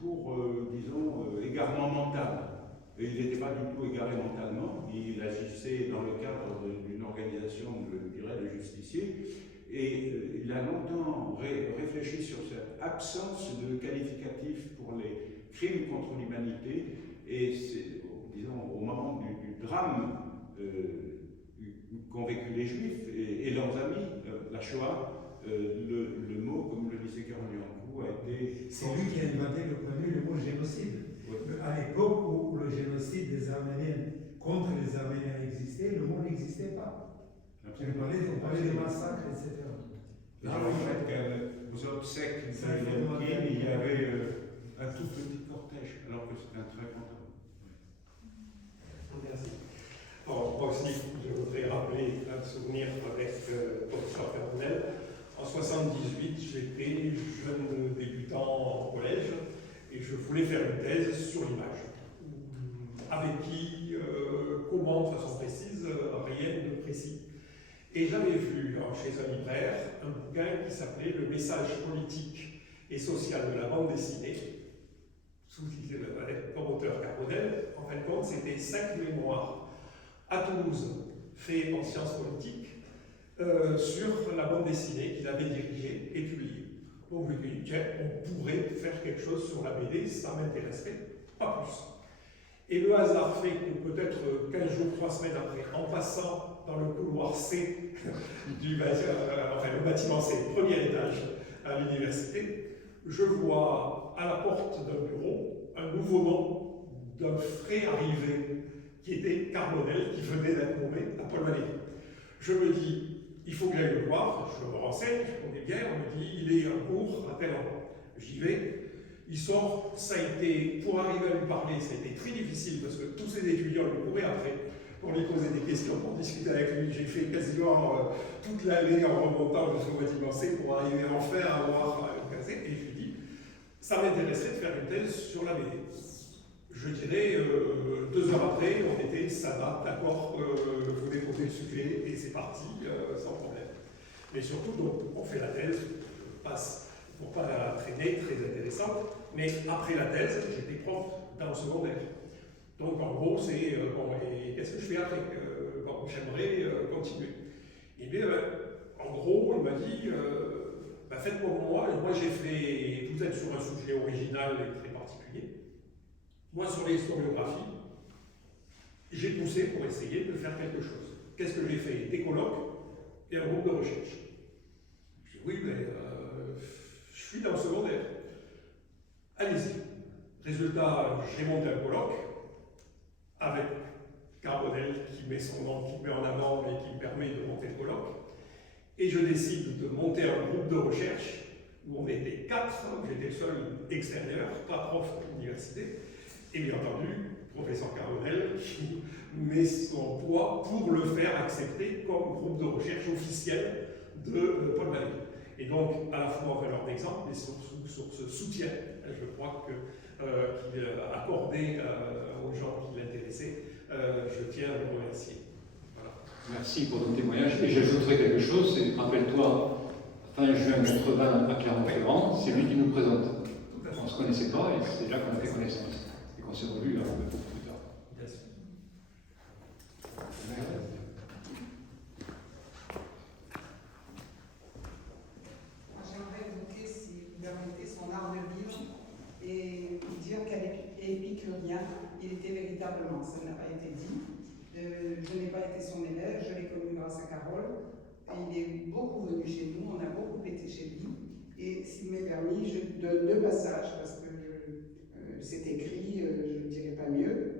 pour disons, égarement mental. Et il n'était pas du tout égaré mentalement. Il agissait dans le cadre d'une organisation, je dirais, de justiciers. Et il a longtemps réfléchi sur cette absence de qualificatif pour les crimes contre l'humanité. Et c'est, disons, au moment du drame qu'ont vécu les Juifs et leurs amis, la Shoah, le mot, comme le disait Caroline Ankou, a été... C'est lui qui a inventé le premier le mot génocide. Oui. À l'époque où le génocide des Arméniens contre les Arméniens existait, le mot n'existait pas. On parlait de massacres, etc. Là, en fait, aux obsèques de Lemkin, il y avait un tout petit cortège, alors que c'était un très grand homme. Merci. Alors, moi aussi, je voudrais rappeler un souvenir avec professeur Carbonel. En 1978, j'étais jeune débutant en collège et je voulais faire une thèse sur l'image. Avec qui, comment, de façon précise, rien de précis. Et j'avais vu chez un libraire un bouquin qui s'appelait Le message politique et social de la bande dessinée, sous-titré comme auteur Carbonel. En fin de compte, c'était 5 mémoires à Toulouse, faits en sciences politiques, sur la bande dessinée qu'il avait dirigée et publiée. Donc je lui ai dit, tiens, on pourrait faire quelque chose sur la BD, ça m'intéresserait, pas plus. Et le hasard fait que peut-être 15 jours, 3 semaines après, en passant dans le couloir C du le bâtiment C, premier étage à l'université, je vois à la porte d'un bureau un nouveau nom d'un frais arrivé qui était Carbonel, qui venait d'être nommé à Paul Valéry. Je me dis, il faut que j'aille le voir, je me renseigne, je connais bien, on me dit, il est en cours à tel endroit. J'y vais. Il sort, ça a été, pour arriver à lui parler, ça a été très difficile parce que tous ces étudiants lui couraient après pour lui poser des questions, pour discuter avec lui. J'ai fait quasiment toute l'année en remontant jusqu'au bâtiment C pour arriver enfin à avoir une casette. Et je lui dis, ça m'intéresserait de faire une thèse sur la BD. Je dirais, 2 heures après, on était, ça va, d'accord, vous déposez le sujet et c'est parti, sans problème. Mais surtout, donc, on fait la thèse, je passe pour pas la traîner, très intéressante, mais après la thèse, j'étais prof dans le secondaire. Donc en gros, c'est bon, et qu'est-ce que je fais après bon, j'aimerais continuer. Et bien, en gros, il m'a dit, faites-moi moi j'ai fait, vous êtes sur un sujet original et très particulier. Moi, sur l'historiographie, j'ai poussé pour essayer de faire quelque chose. Qu'est-ce que j'ai fait? Des colloques et un groupe de recherche. Je dis, oui, mais je suis dans le secondaire. Allez-y. Résultat, j'ai monté un colloque avec Carbonel qui met son nom, qui me met en avant et qui me permet de monter le colloque. Et je décide de monter un groupe de recherche où on était 4, j'étais le seul extérieur, pas prof de l'université. Et bien entendu, professeur Carbonel qui met son poids pour le faire accepter comme groupe de recherche officiel de Paul Valéry. Et donc, à la fois en valeur d'exemple, mais sur ce soutien, je crois qu'il accordait aux gens qui l'intéressaient, je tiens à le remercier. Voilà. Merci pour ton témoignage. Et j'ajouterai quelque chose, c'est, rappelle-toi, fin juin 80 à Clermont-Ferrand, c'est lui qui nous présente. On ne se connaissait pas et c'est là qu'on a fait connaissance. Et qu'on s'est revus un peu plus tard. Merci. J'aimerais évoquer, si vous permettez, son art de vivre et dire qu'elle est épicurien. Il était véritablement, ça n'a pas été dit. Je n'ai pas été son élève, je l'ai connu grâce à Carole. Il est beaucoup venu chez nous, on a beaucoup été chez lui. Et s'il m'est permis, je donne 2 passages parce que c'est écrit, je ne dirais pas mieux.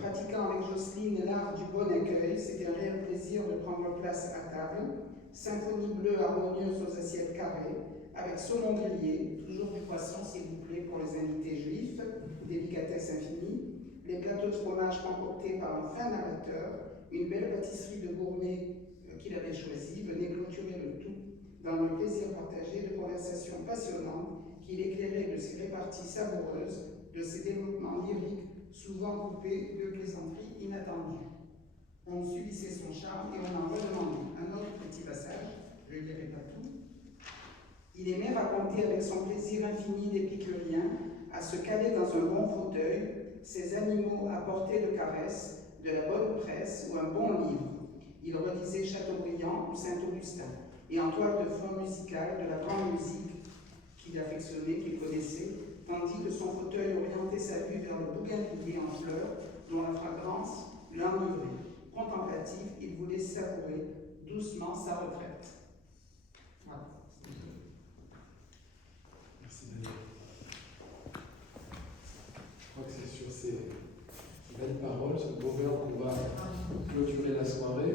Pratiquant avec Jocelyne l'art du bon accueil, c'était un réel plaisir de prendre place à table. Symphonie bleue harmonieuse aux assiettes carrées, avec saumon grillé, toujours du poisson s'il vous plaît pour les invités juifs, délicatesse infinie, les plateaux de fromage concoctés par un fin narrateur, une belle pâtisserie de gourmet qu'il avait choisie, venait clôturer le tout dans le plaisir partagé de conversations passionnantes qu'il éclairait de ses réparties savoureuses, de ses développements lyriques souvent coupés de plaisanteries inattendues. On subissait son charme et on en redemandait. Un autre petit passage, je ne dirai pas tout. Il aimait raconter avec son plaisir infini d'épicurien, à se caler dans un bon fauteuil, ses animaux à portée de caresse, de la bonne presse ou un bon livre. Il relisait Chateaubriand ou Saint-Augustin, et en toile de fond musical de la grande musique qu'il affectionnait, qu'il connaissait, tandis que son fauteuil orientait sa vue vers le bougainvillier en fleurs, dont la fragrance l'enivrait. Contemplatif, il voulait savourer doucement sa retraite. Voilà. Merci Daniel. Je crois que c'est sur ces belles paroles, ce beau verbe qu'on va clôturer la soirée.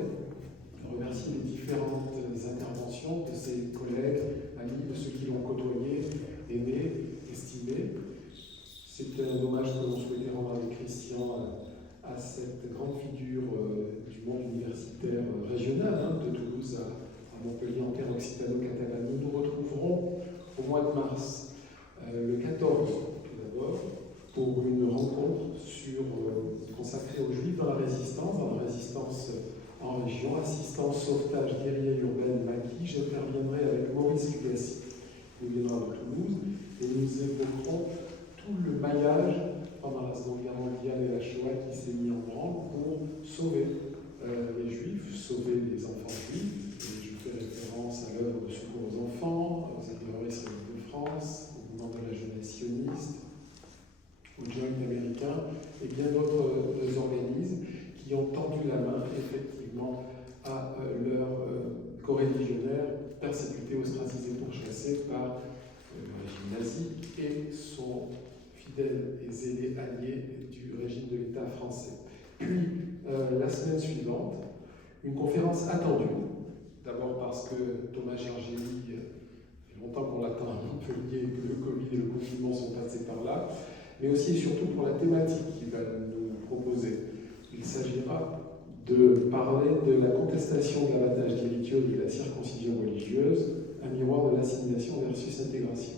Je remercie les différentes interventions de ses collègues, amis, de ceux qui l'ont côtoyé, aimé, estimé. C'était un hommage que l'on souhaitait rendre avec Christian à cette grande figure du monde universitaire régional, de Toulouse à Montpellier en terre occitano-catalane. Nous nous retrouverons au mois de mars, le 14 tout d'abord, pour une rencontre consacrée aux Juifs dans la résistance en région, assistance, sauvetage, guérilla urbaine, maquis. J'interviendrai avec Maurice Lugassi, qui viendra de Toulouse, et nous évoquerons tout le maillage pendant la Seconde Guerre mondiale et la Shoah qui s'est mis en branle pour sauver les Juifs, sauver les enfants juifs. Et je fais référence à l'œuvre de secours aux enfants, aux éclaireurs israéliens de France, au mouvement de la jeunesse sioniste, au Joint américain et bien d'autres organismes qui ont tendu la main effectivement à leurs coréligionnaires persécutés, ostracisés, pourchassés par le régime nazi et son fidèle et zélé allié du régime de l'État français. Puis, la semaine suivante, une conférence attendue, d'abord parce que Thomas Gergely, il fait longtemps qu'on l'attend à Montpellier, que le Covid et le confinement sont passés par là, mais aussi et surtout pour la thématique qu'il va nous proposer. Il s'agira de parler de la contestation de l'abattage des rituels et de la circoncision religieuse, un miroir de l'assimilation versus intégration.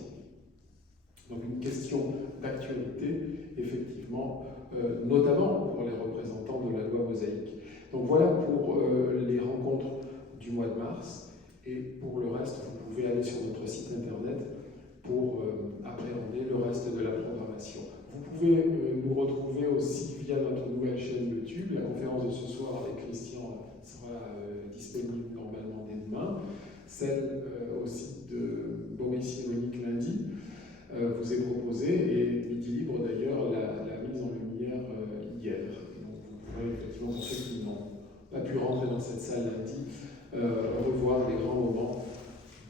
Donc une question d'actualité, effectivement, notamment pour les représentants de la loi mosaïque. Donc voilà pour les rencontres du mois de mars, et pour le reste, vous pouvez aller sur notre site internet pour appréhender le reste de la programmation. Vous pouvez nous retrouver aussi via notre nouvelle chaîne YouTube. La conférence de ce soir avec Christian sera disponible normalement dès demain. Celle aussi de Boris Cyrulnik lundi vous est proposée, et Midi Libre d'ailleurs l'a mise en lumière hier. Donc vous pourrez effectivement, pour ceux qui n'ont pas pu rentrer dans cette salle lundi, revoir les grands moments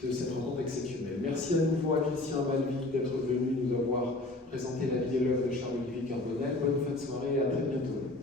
de cette rencontre exceptionnelle. Merci à nouveau à Christian Malvik d'être venu nous avoir présenté la vie et l'œuvre de Charles-Olivier Carbonel. Bonne fin de soirée et à très bientôt.